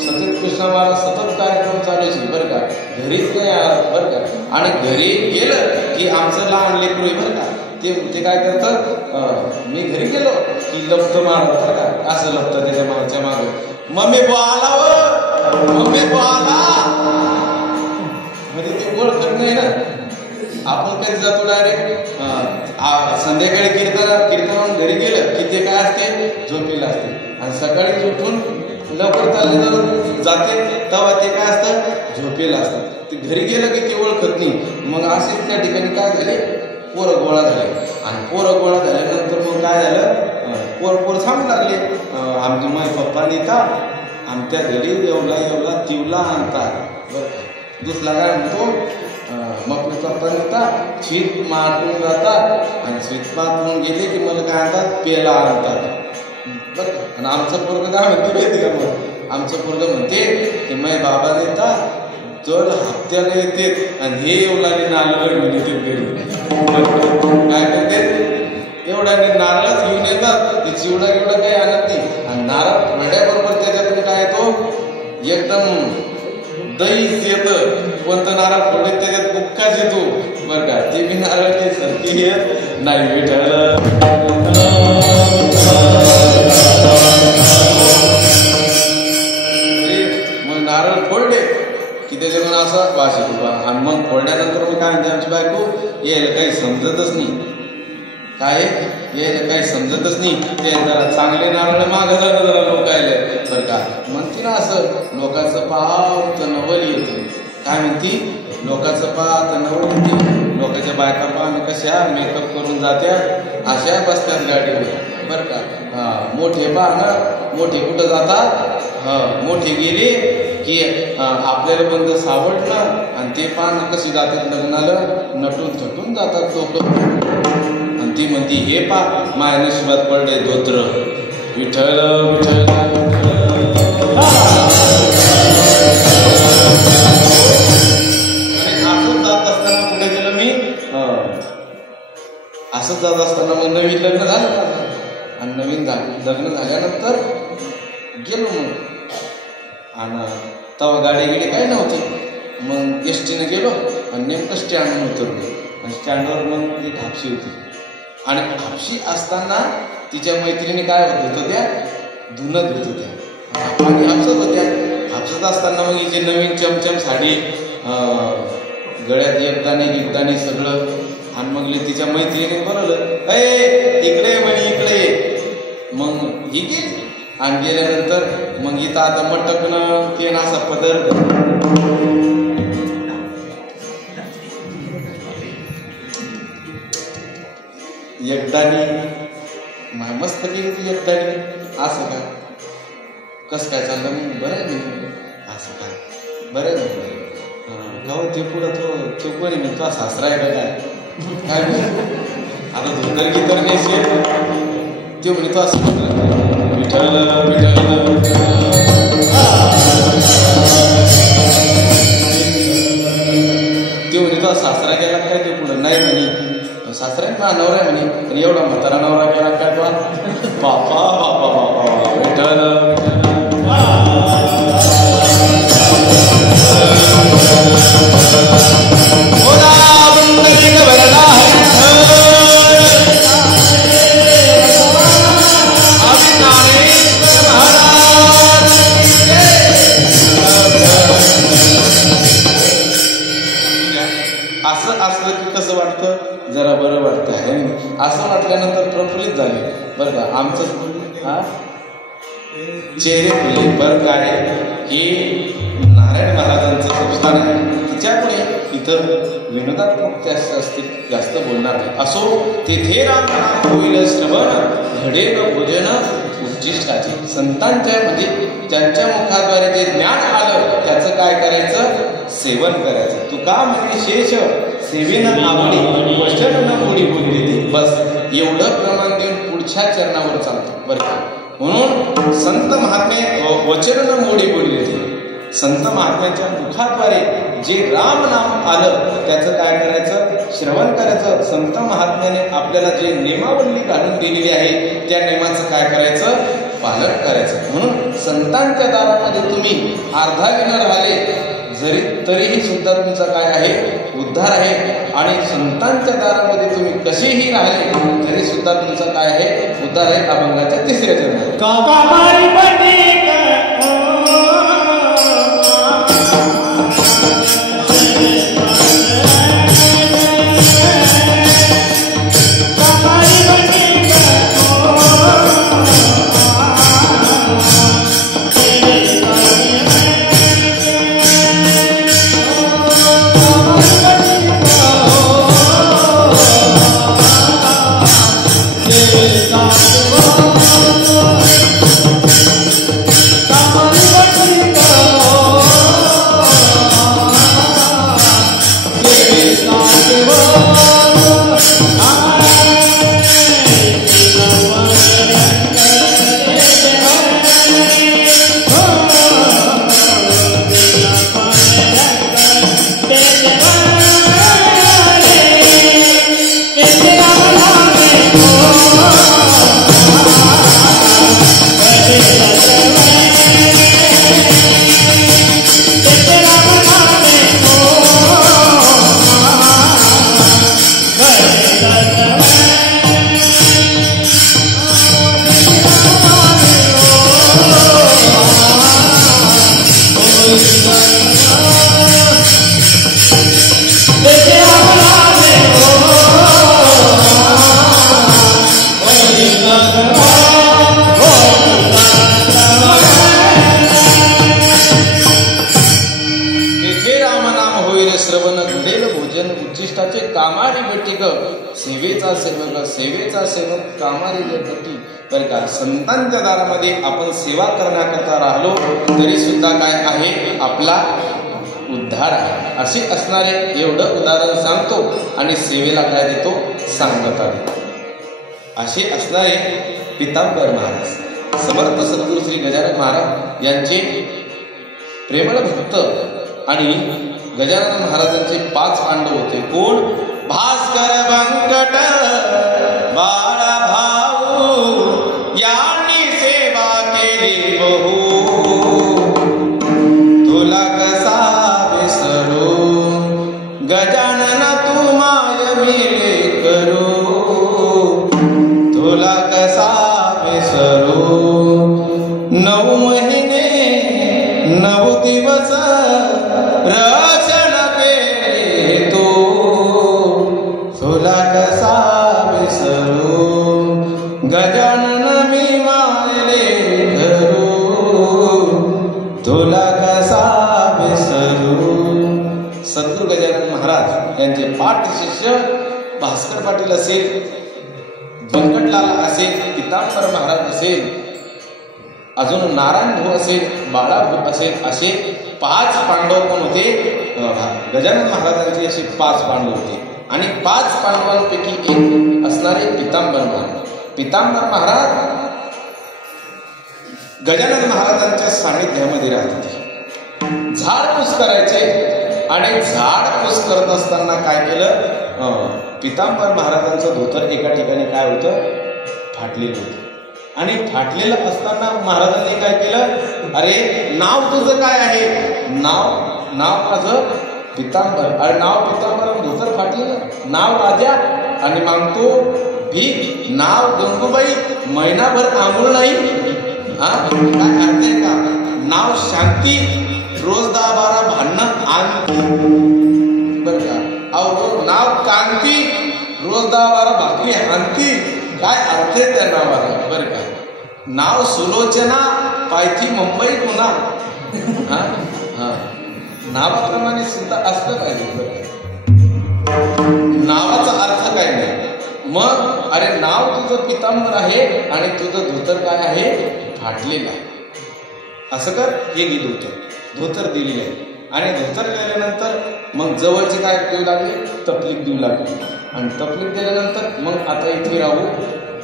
सतत कृष्णामाला सतत कार्यक्रम चालू बरं का. घरीच नाही आला बरं का. आणि घरी गेलं की आमचं लहान लेकरू आहे बरं का. ते काय करतात? मी घरी गेलो की लपत मारत बरं का. असं लपतं त्याच्या मागच्या मागं. मम्मी बोला व मम्मी बोला म्हणजे ते ओळखत नाही ना. आपण कधी जातो डायरेक्ट संध्याकाळी कीर्तन घरी गेलं की ते काय असते? झोपेला असते. आणि सकाळी उठून लवकर चालले जाते तेव्हा ते काय असतं? झोपेला असतं. ते घरी गेलं की ते ओळखत नाही. मग असेच त्या ठिकाणी काय झाले? पोरं गोळा झाले. आणि पोरं गोळा झाल्यानंतर मग काय झालं? पोर सांगू लागले आमचे माय पप्पा नेतात आमच्या घरी एवढा तिवला आणतात बरं. दुसरा काय म्हणतो मग पप्पा नेतात शीत मारून जातात आणि शीत मारून गेले की मला काय आणतात? पेला आणतात बरं. आणि आमचं पोरगं काय म्हणते माहिती का? मग आमचं पोरगं म्हणते की माय बाबा नेतात जर हप्त्याला येते आणि हे एवढ्याने नारळ घेऊन येते घरी. काय करते? एवढ्याने नारळच घेऊन येतात. ते चिवडा एवढा काही आणत नाही. आणि नारळ म्हणल्याबरोबर त्याच्यातून काय येतो? एकदम दहीच येतं. कोणतं नारळ फोडले त्याच्यात बुक्काच येतो बरं का. ते बी नारळ काही सरकी येत नाही. भेटायला मग नारळ फोडले की त्याच्यातून असं वास येतो. आणि मग फोडल्यानंतर मग काय म्हणते आमची बायको? यायला काही समजतच नाही. काय यायला काही समजतच नाही. ते जरा चांगले नारळ मागं जाणं जरा लोकायला बरं का. म्हणते ना असं लोकांचं पाव तर नवल येतं. काय म्हणती? लोकांचं पाव तर नवल येते. लोकांच्या बायका पहा आम्ही कशा मेकअप करून जात्या अशा बसत्यात गाडीवर बरं का. मोठे पहा ना मोठे कुठं जातात? मोठे गेले की आपल्याला बंद सावडलं आणि ते पान कशी जातात लग्नाला नटून थटून जातात लोक. आणि ती म्हणती हे पा माझ्या नशिबात पडले धोत्र. विठ्ठल विठ्ठल. असंच जात असताना कुठे गेलो मी? असंच जात असताना मग नवीन लग्न झालं. आणि नवीन लग्न झाल्यानंतर गेलो मग. आणि तेव्हा गाडी काही नव्हती. मग एसटीने गेलो आणि नेमकं स्टँडवर उतरलो. आणि स्टँडवर मग एक हापशी होती. आणि हापशी असताना तिच्या मैत्रिणी काय होत होत्या? धुणं धुत होत्या आणि हापसत होत्या. हापसत असताना मग हिचे नवीन चमचम साडी गळ्यात एकदाणी सगळं. आणि मग तिच्या मैत्रिणीने बोलवलं इकडे म्हणे इकडे. मग ही गेली. आणि गेल्यानंतर मग इथं आता मटकणं ते असा पदर एकदाणी मस्त केली ती एकदाणी. असं का? कसं काय चाललं? मग बरं आहे असं काय? बरं आहे गाव ते पुढं तो कोणी म्हणतो सासरा आहे का काय आता धोतर गीतर नेसेल ते म्हणे तो असं म्हटलं विठ्ठल विठ्ठल. ते म्हणे तो सासरा गेला काय? ते पुढं नाही म्हणे सासरा आहे नवरा आहे म्हणे. आणि एवढा म्हातारा नवरा गेला काय? तो बापा बापा बापा विठ्ठल. असं असलं की कसं वाटतं? जरा बरं वाटतं आहे. असं वाटल्यानंतर प्रफुल्लित झाले बरं का. आमचं चेहरे फुलले. बरं काय हे नारायण महाराजांचं संस्थान आहे, तिच्यामुळे इथं विनोदात्मक जास्त असतील, जास्त बोलणार नाही. असो, तेथे राम नाम होईल श्रवण, घडेल भोजन उच्चिष्टाचे. संतांच्या म्हणजे ज्यांच्या मुखाद्वारे जे ज्ञान आलं त्याचं काय करायचं? सेवन करायचं. तुका म्हणजे शेष सेवेनं आवडी, वचन न मोडी बोलली ती. बस एवढं प्रमाण देऊन पुढच्या चरणावर चालतो. बरं का? म्हणून संत महात्मे वचन न मोडी बोलली ती. संत महात्म्यांच्या मुखाद्वारे जे राम नाम आलं त्याचं काय करायचं? श्रवण करायचं. संत महात्म्याने आपल्याला जे नियमावली घालून दिलेली आहे त्या नियमाचं काय करायचं? पालन करायचं. म्हणून संतांच्या दारामध्ये तुम्ही अर्धाविन राहिले तरीही सुद्धा तुमचा काय आहे? उद्धार आहे. आणि संतांच्या दारामध्ये तुम्ही कसेही राहिले तरी सुद्धा तुमचा काय आहे? उद्धार आहे. अभंगाच्या तिसऱ्या चरणात सेवेचा सेवक कामारी भेटी. बरं का? संतांच्या दारामध्ये आपण सेवा करण्याकरता राहिलो तरी सुद्धा काय आहे? आपला उद्धार आहे. असे असणारे एवढं उदाहरण सांगतो आणि सेवेला काय देतो? सांगता देतो. असे असणारे पितांबर महाराज, समर्थ सद्गुरू श्री गजानन महाराज यांचे प्रेमळ भक्त. आणि गजानन महाराजांचे 5 पांडव होते. कोण? भास्कर, व्यंकट, बाळा भाऊ यांनी सेवा केली बहु. तुला कसा विसरू गजानन तू माय मिळे करू. तुला कसा विसरू 9 महिने 9 दिवस रचन केले तू. तुला कसा विसरू गजानन मी मायले धरू. तुला कसा विसरू. सद्गुरू गजानन महाराज यांचे पाठ शिष्य भास्कर पाटील असेल, व्यंकटलाल असेल, पितांबर महाराज असेल, अजून नारायण भाऊ असेल, बाळा भाऊ असेल, असे 5 पांडव कोण होते? गजानन महाराजांचे असे 5 पांडव होते. आणि 5 पांडवांपैकी एक असणारे पितांबर महाराज. पितांबर महाराज गजानन महाराजांच्या सानिध्यामध्ये राहत होते. झाडपूस करायचे आणि झाडपूस करत असताना काय केलं? पितांबर महाराजांचं धोतर एका ठिकाणी काय होतं? फाटलेलं होतं. आणि फाटलेलं असताना महाराजांनी काय केलं? अरे नाव तुझं काय आहे? नाव माझं पितांबर. अरे नाव पितांबर, धोतर फाटलेलं. नाव राजा आणि मागतो भीक. नाव गंगूबाई, महिनाभर आंघोळ नाही. हा काय अर्थ आहे का? नाव शांती, रोज 10-12 भांडणं आणती. बर का? अहो नाव कांती, रोज 10-12 भाकरी आणती. काय अर्थ आहे त्या नावाला? बरं का? नाव सुलोचना, पायथी मुंबई पुन्हा. हा हा नावाप्रमाणे सुद्धा असलं पाहिजे. नावाचा अर्थ काय नाही. मग अरे नाव तुझं पितांबर आहे आणि तुझं धोतर काय आहे, फाटलेलं आहे. असं कर, हे घे धोतर दिलेलं आहे. आणि धोतर गेल्यानंतर मग जवळचे काय देऊ लागले, तपलीक देऊ लागले. आणि तपलीक दिल्यानंतर मग आता इथे राहू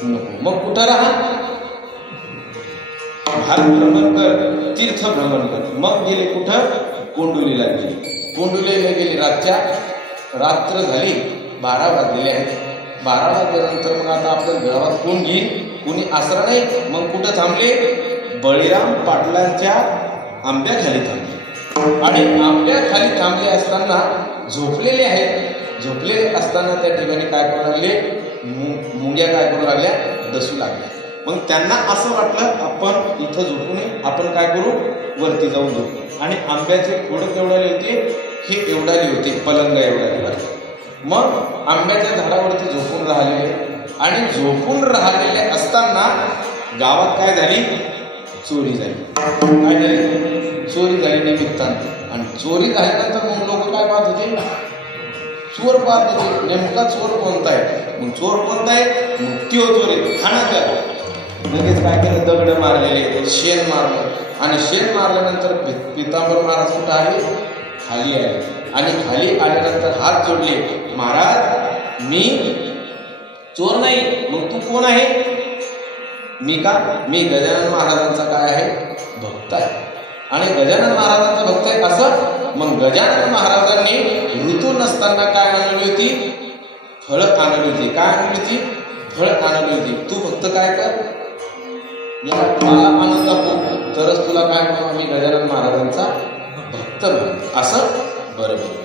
नको. मग कुठं राहा, भारत भ्रमण कर, तीर्थ भ्रमण कर. मग गेले कुठं, कोंडुलीला गेले. कोंडुलीला गेले रात्र झाली, 12 वाजलेले आहेत. 12 वाजल्यानंतर मग आता आपल्या गावात कोण घेईल, कोणी आसरा नाही. मग कुठं थांबले, बळीराम पाटलांच्या आंब्याखाली थांबले. आणि आंब्याखाली थांबले असताना झोपलेले आहेत. झोपलेले असताना त्या ठिकाणी काय करू लागले, मुंग्या काय करू लागल्या, दसू लागल्या. मग त्यांना असं वाटलं आपण इथं झोपू नये, आपण काय करू, वरती जाऊन झोपू. आणि आंब्याचे खोड केवढाले होते, हे एवढाले होते, पलंगा एवढाले. मग आंब्याच्या झाडावरती झोपून राहिलेले. आणि झोपून राहिलेले असताना गावात काय झाली, चोरी झाली. काय झाली, चोरी झाली निमित्तानं. आणि चोरी झाल्यानंतर मग लोक काय पाहत होते, चोर पाहत होते. नेमका चोर कोणता आहे, मग चोर कोणता आहे, मग त्यो चोर आहे, खाण्यात आला. लगेच काय केलं, दगड मारलेले, शेण मारलं. आणि शेण मारल्यानंतर पितांबर महाराज कुठं आले, खाली आले. आणि खाली आल्यानंतर हात जोडले, महाराज मी चोर नाही, मग तू कोण आहे. मी का, मी गजानन महाराजांचा काय आहे, भक्त आहे. आणि गजानन महाराजांचा भक्त आहे असं. मग गजानन महाराजांनी ऋतू नसताना काय आणली होती, फळ आणली होती. काय आणली होती, फळ आणली होती. तू फक्त काय कर, याला मला आनंद दाखव, तरच तुला काय म्हणू, आम्ही गजानन महाराजांचा भक्त म्हणू. असं बरोबर.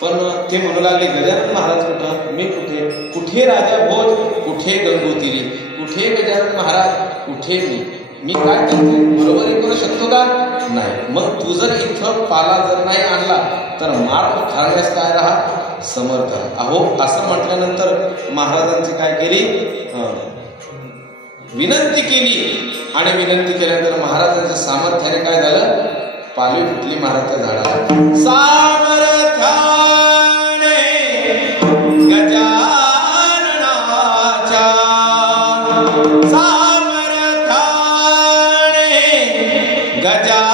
पण ते म्हणू लागले, गजानन महाराज कुठं, मी कुठे, कुठे राजा भोज, कुठे गंगोत्री, कुठे गजानन महाराज, कुठे मी काय त्यांचे बरोबर करू शकतो का, नाही. मग तू जर इथं पाला जर नाही आणला तर मार खाण्यास काय राहा, समर्थ. अहो असं म्हटल्यानंतर महाराजांची काय केली, विनंती केली. आणि विनंती केल्यानंतर महाराजांच्या सामर्थ्याने काय झालं, पालवी फुटली महाराजच्या झाडाला. सामर्थ्याने गजाननाच्या, सामर्थ्याने गजाननाच्या,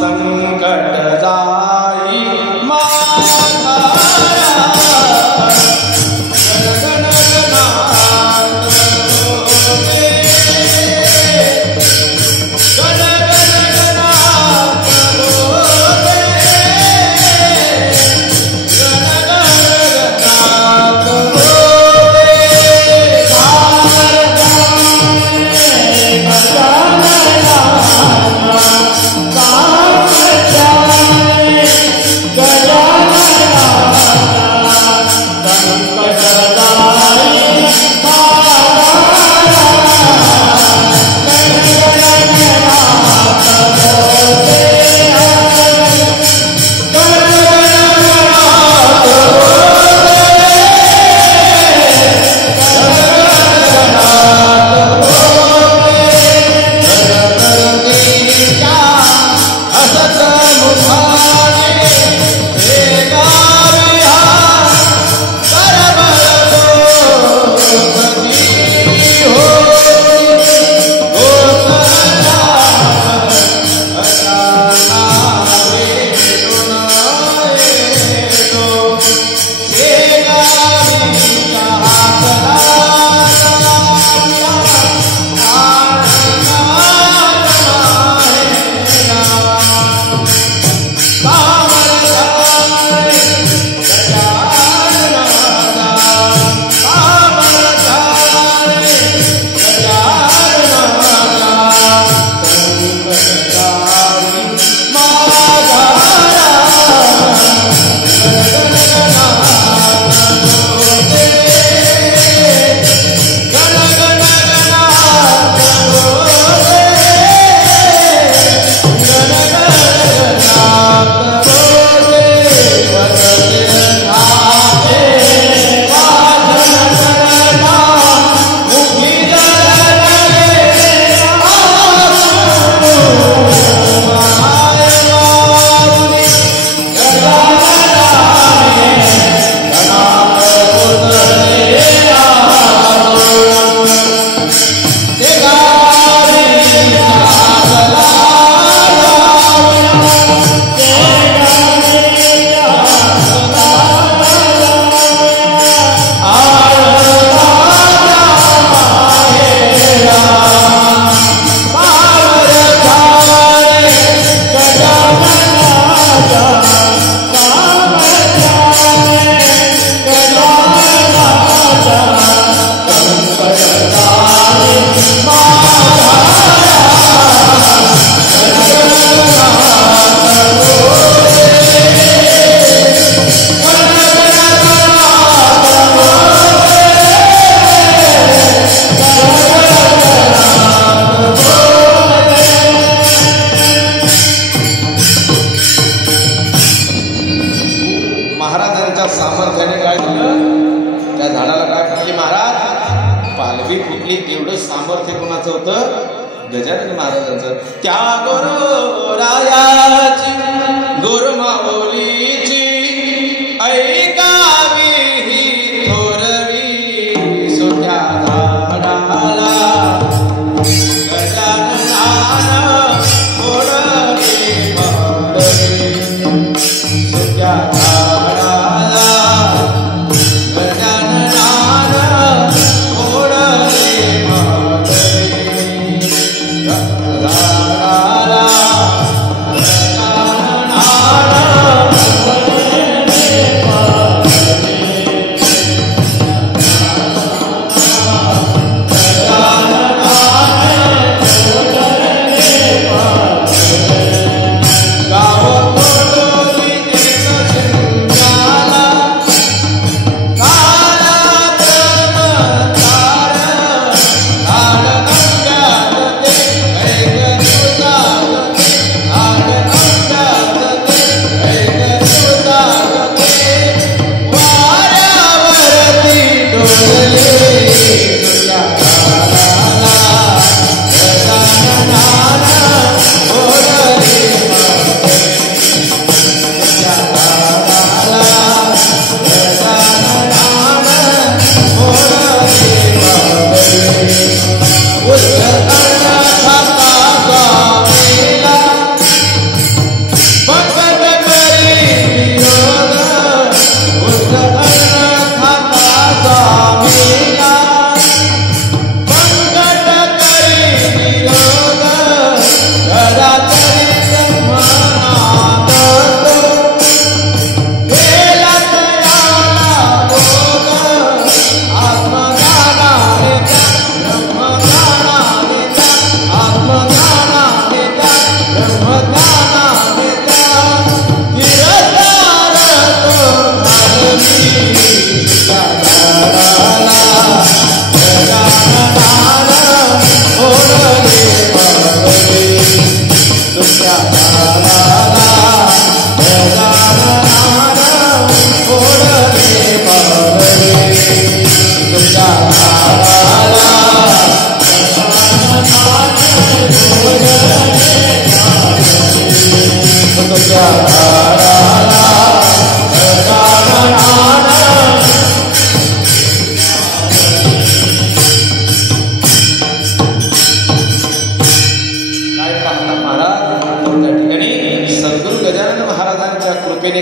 संकट जाई माझा. पालवी फुटली. एवढं सामर्थ्य कोणाचं होतं? गजानन महाराजांचं. त्या गुरु रायाची गुरुमाऊलीची ऐकावी ही थोरवी सुक्या झाडाला गजाननानं मोडले पाडवे. सुक्या झाडाला गजाननानं मोडले पाडवे.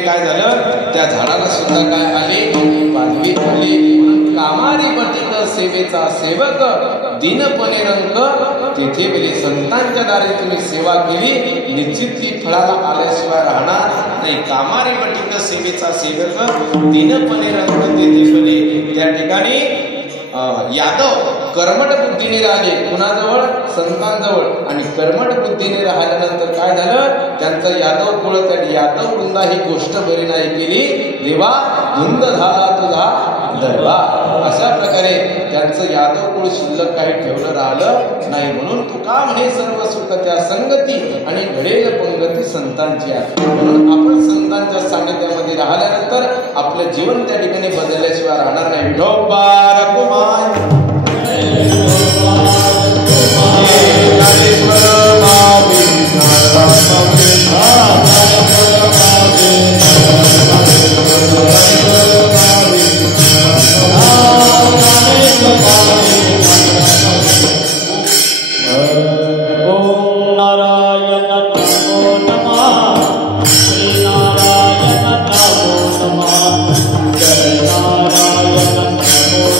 काय झालं? त्या झाडाला सुद्धा काय आले? पालवी आली. कामारी पतित सेवेचा सेवक दीनपणे रंक तेथे गेले. संतांच्या दारी तुम्ही सेवा केली, निश्चित ती फळाला आल्याशिवाय राहणार नाही. कामारी पतित सेवेचा सेवक दीनपणे रंक तेथे गेले. त्या ठिकाणी यादव कर्मठ बुद्धीने राहिले. कुणाजवळ? संतांजवळ. आणि कर्मठ बुद्धीने राहिल्यानंतर काय झालं? त्यांचं यादव कुळ, त्या यादव वृंदा ही गोष्ट बरी नाही केली. देवा धुंद झाला तुझा दरबार. अशा प्रकारे त्यांचं यादव कुळ शिल्लक काही ठेवलं राहिलं नाही. म्हणून तुका म्हणे सर्व सुख त्या संगती आणि घडेल पंगती संतांची आहे. म्हणून आपण संतांच्या सानिध्यामध्ये राहिल्यानंतर आपलं जीवन त्या ठिकाणी बदलल्याशिवाय राहणार नाही. विठोबार कुमार नारायण नमो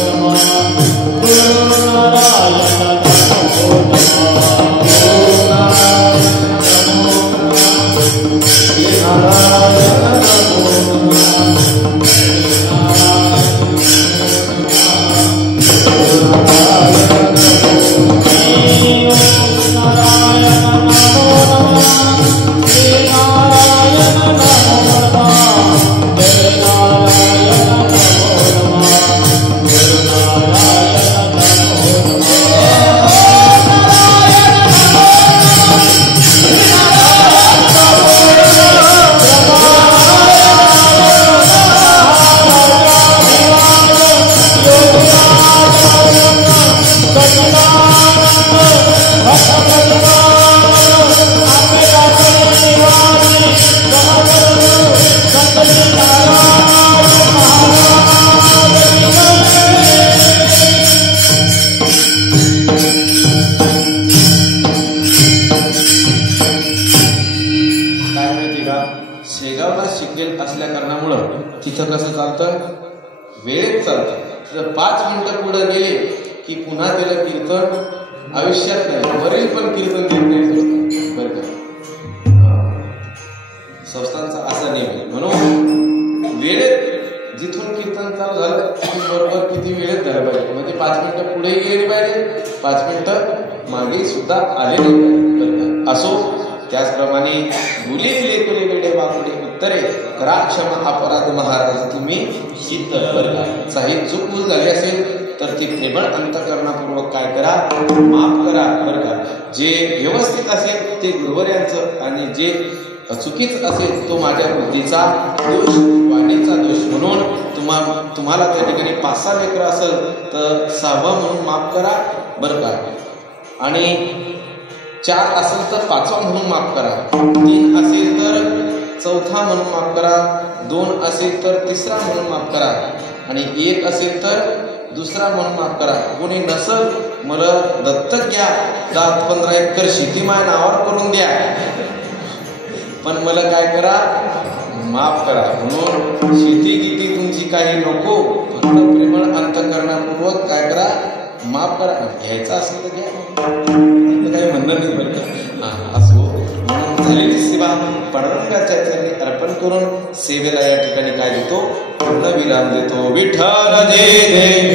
नमः. वेळेत चालतं. तर 5 मिनिटं पुढे गेले की पुन्हा त्याला कीर्तन आयुष्यात नाही, मरेल पण कीर्तन देत नाही बरं का. संस्थांचा असा नियम आहे. म्हणून वेळेत जिथून कीर्तन चालू झालं तिथून बरोबर किती वेळेत झालं पाहिजे. म्हणजे 5 मिनिटं पुढे गेली पाहिजे, 5 मिनिटं मागे सुद्धा आले नाही. असो त्याचप्रमाणे मुली लेकरे वेडे वाकडे उत्तरे करा क्षमा अपराध महाराज तुम्ही सिद्ध. बरं का, काही चूक भूल झाली असेल तर ती प्रेमळ अंतःकरणापूर्वक काय करा, माफ करा. बरं का, जे व्यवस्थित असेल ते गुरुवर्यांचं आणि जे चुकीच असेल तो माझ्या बुद्धीचा दोष, वाणीचा दोष. म्हणून तुम्हाला त्या ठिकाणी 5-6 लेकरं असेल तर 6वं म्हणून माफ करा. बरं का, आणि 4 असेल तर 5वा म्हणून माफ करा, 3 असेल तर 4था म्हणून माफ करा, 2 असेल तर 3रा म्हणून माफ करा, आणि 1 असेल तर 2रा म्हणून माफ करा. कोणी नसल मला दत्तक घ्या, 10-15 एकर शेती माझ्या नावावर करून द्या, पण मला काय करा, माफ करा. म्हणून शेती किती तुमची काही नको, फक्त प्रेमळ अंतःकरणापूर्वक काय करा, माफ करा. घ्यायचं असेल तर घ्या, काही म्हणणं नाही बरं का. असो म्हणून झालेली सेवा पांडुरंगाच्या चरणी अर्पण करून सेवेला या ठिकाणी काय देतो, पूर्ण विराम देतो. विठ्ठल जय जय.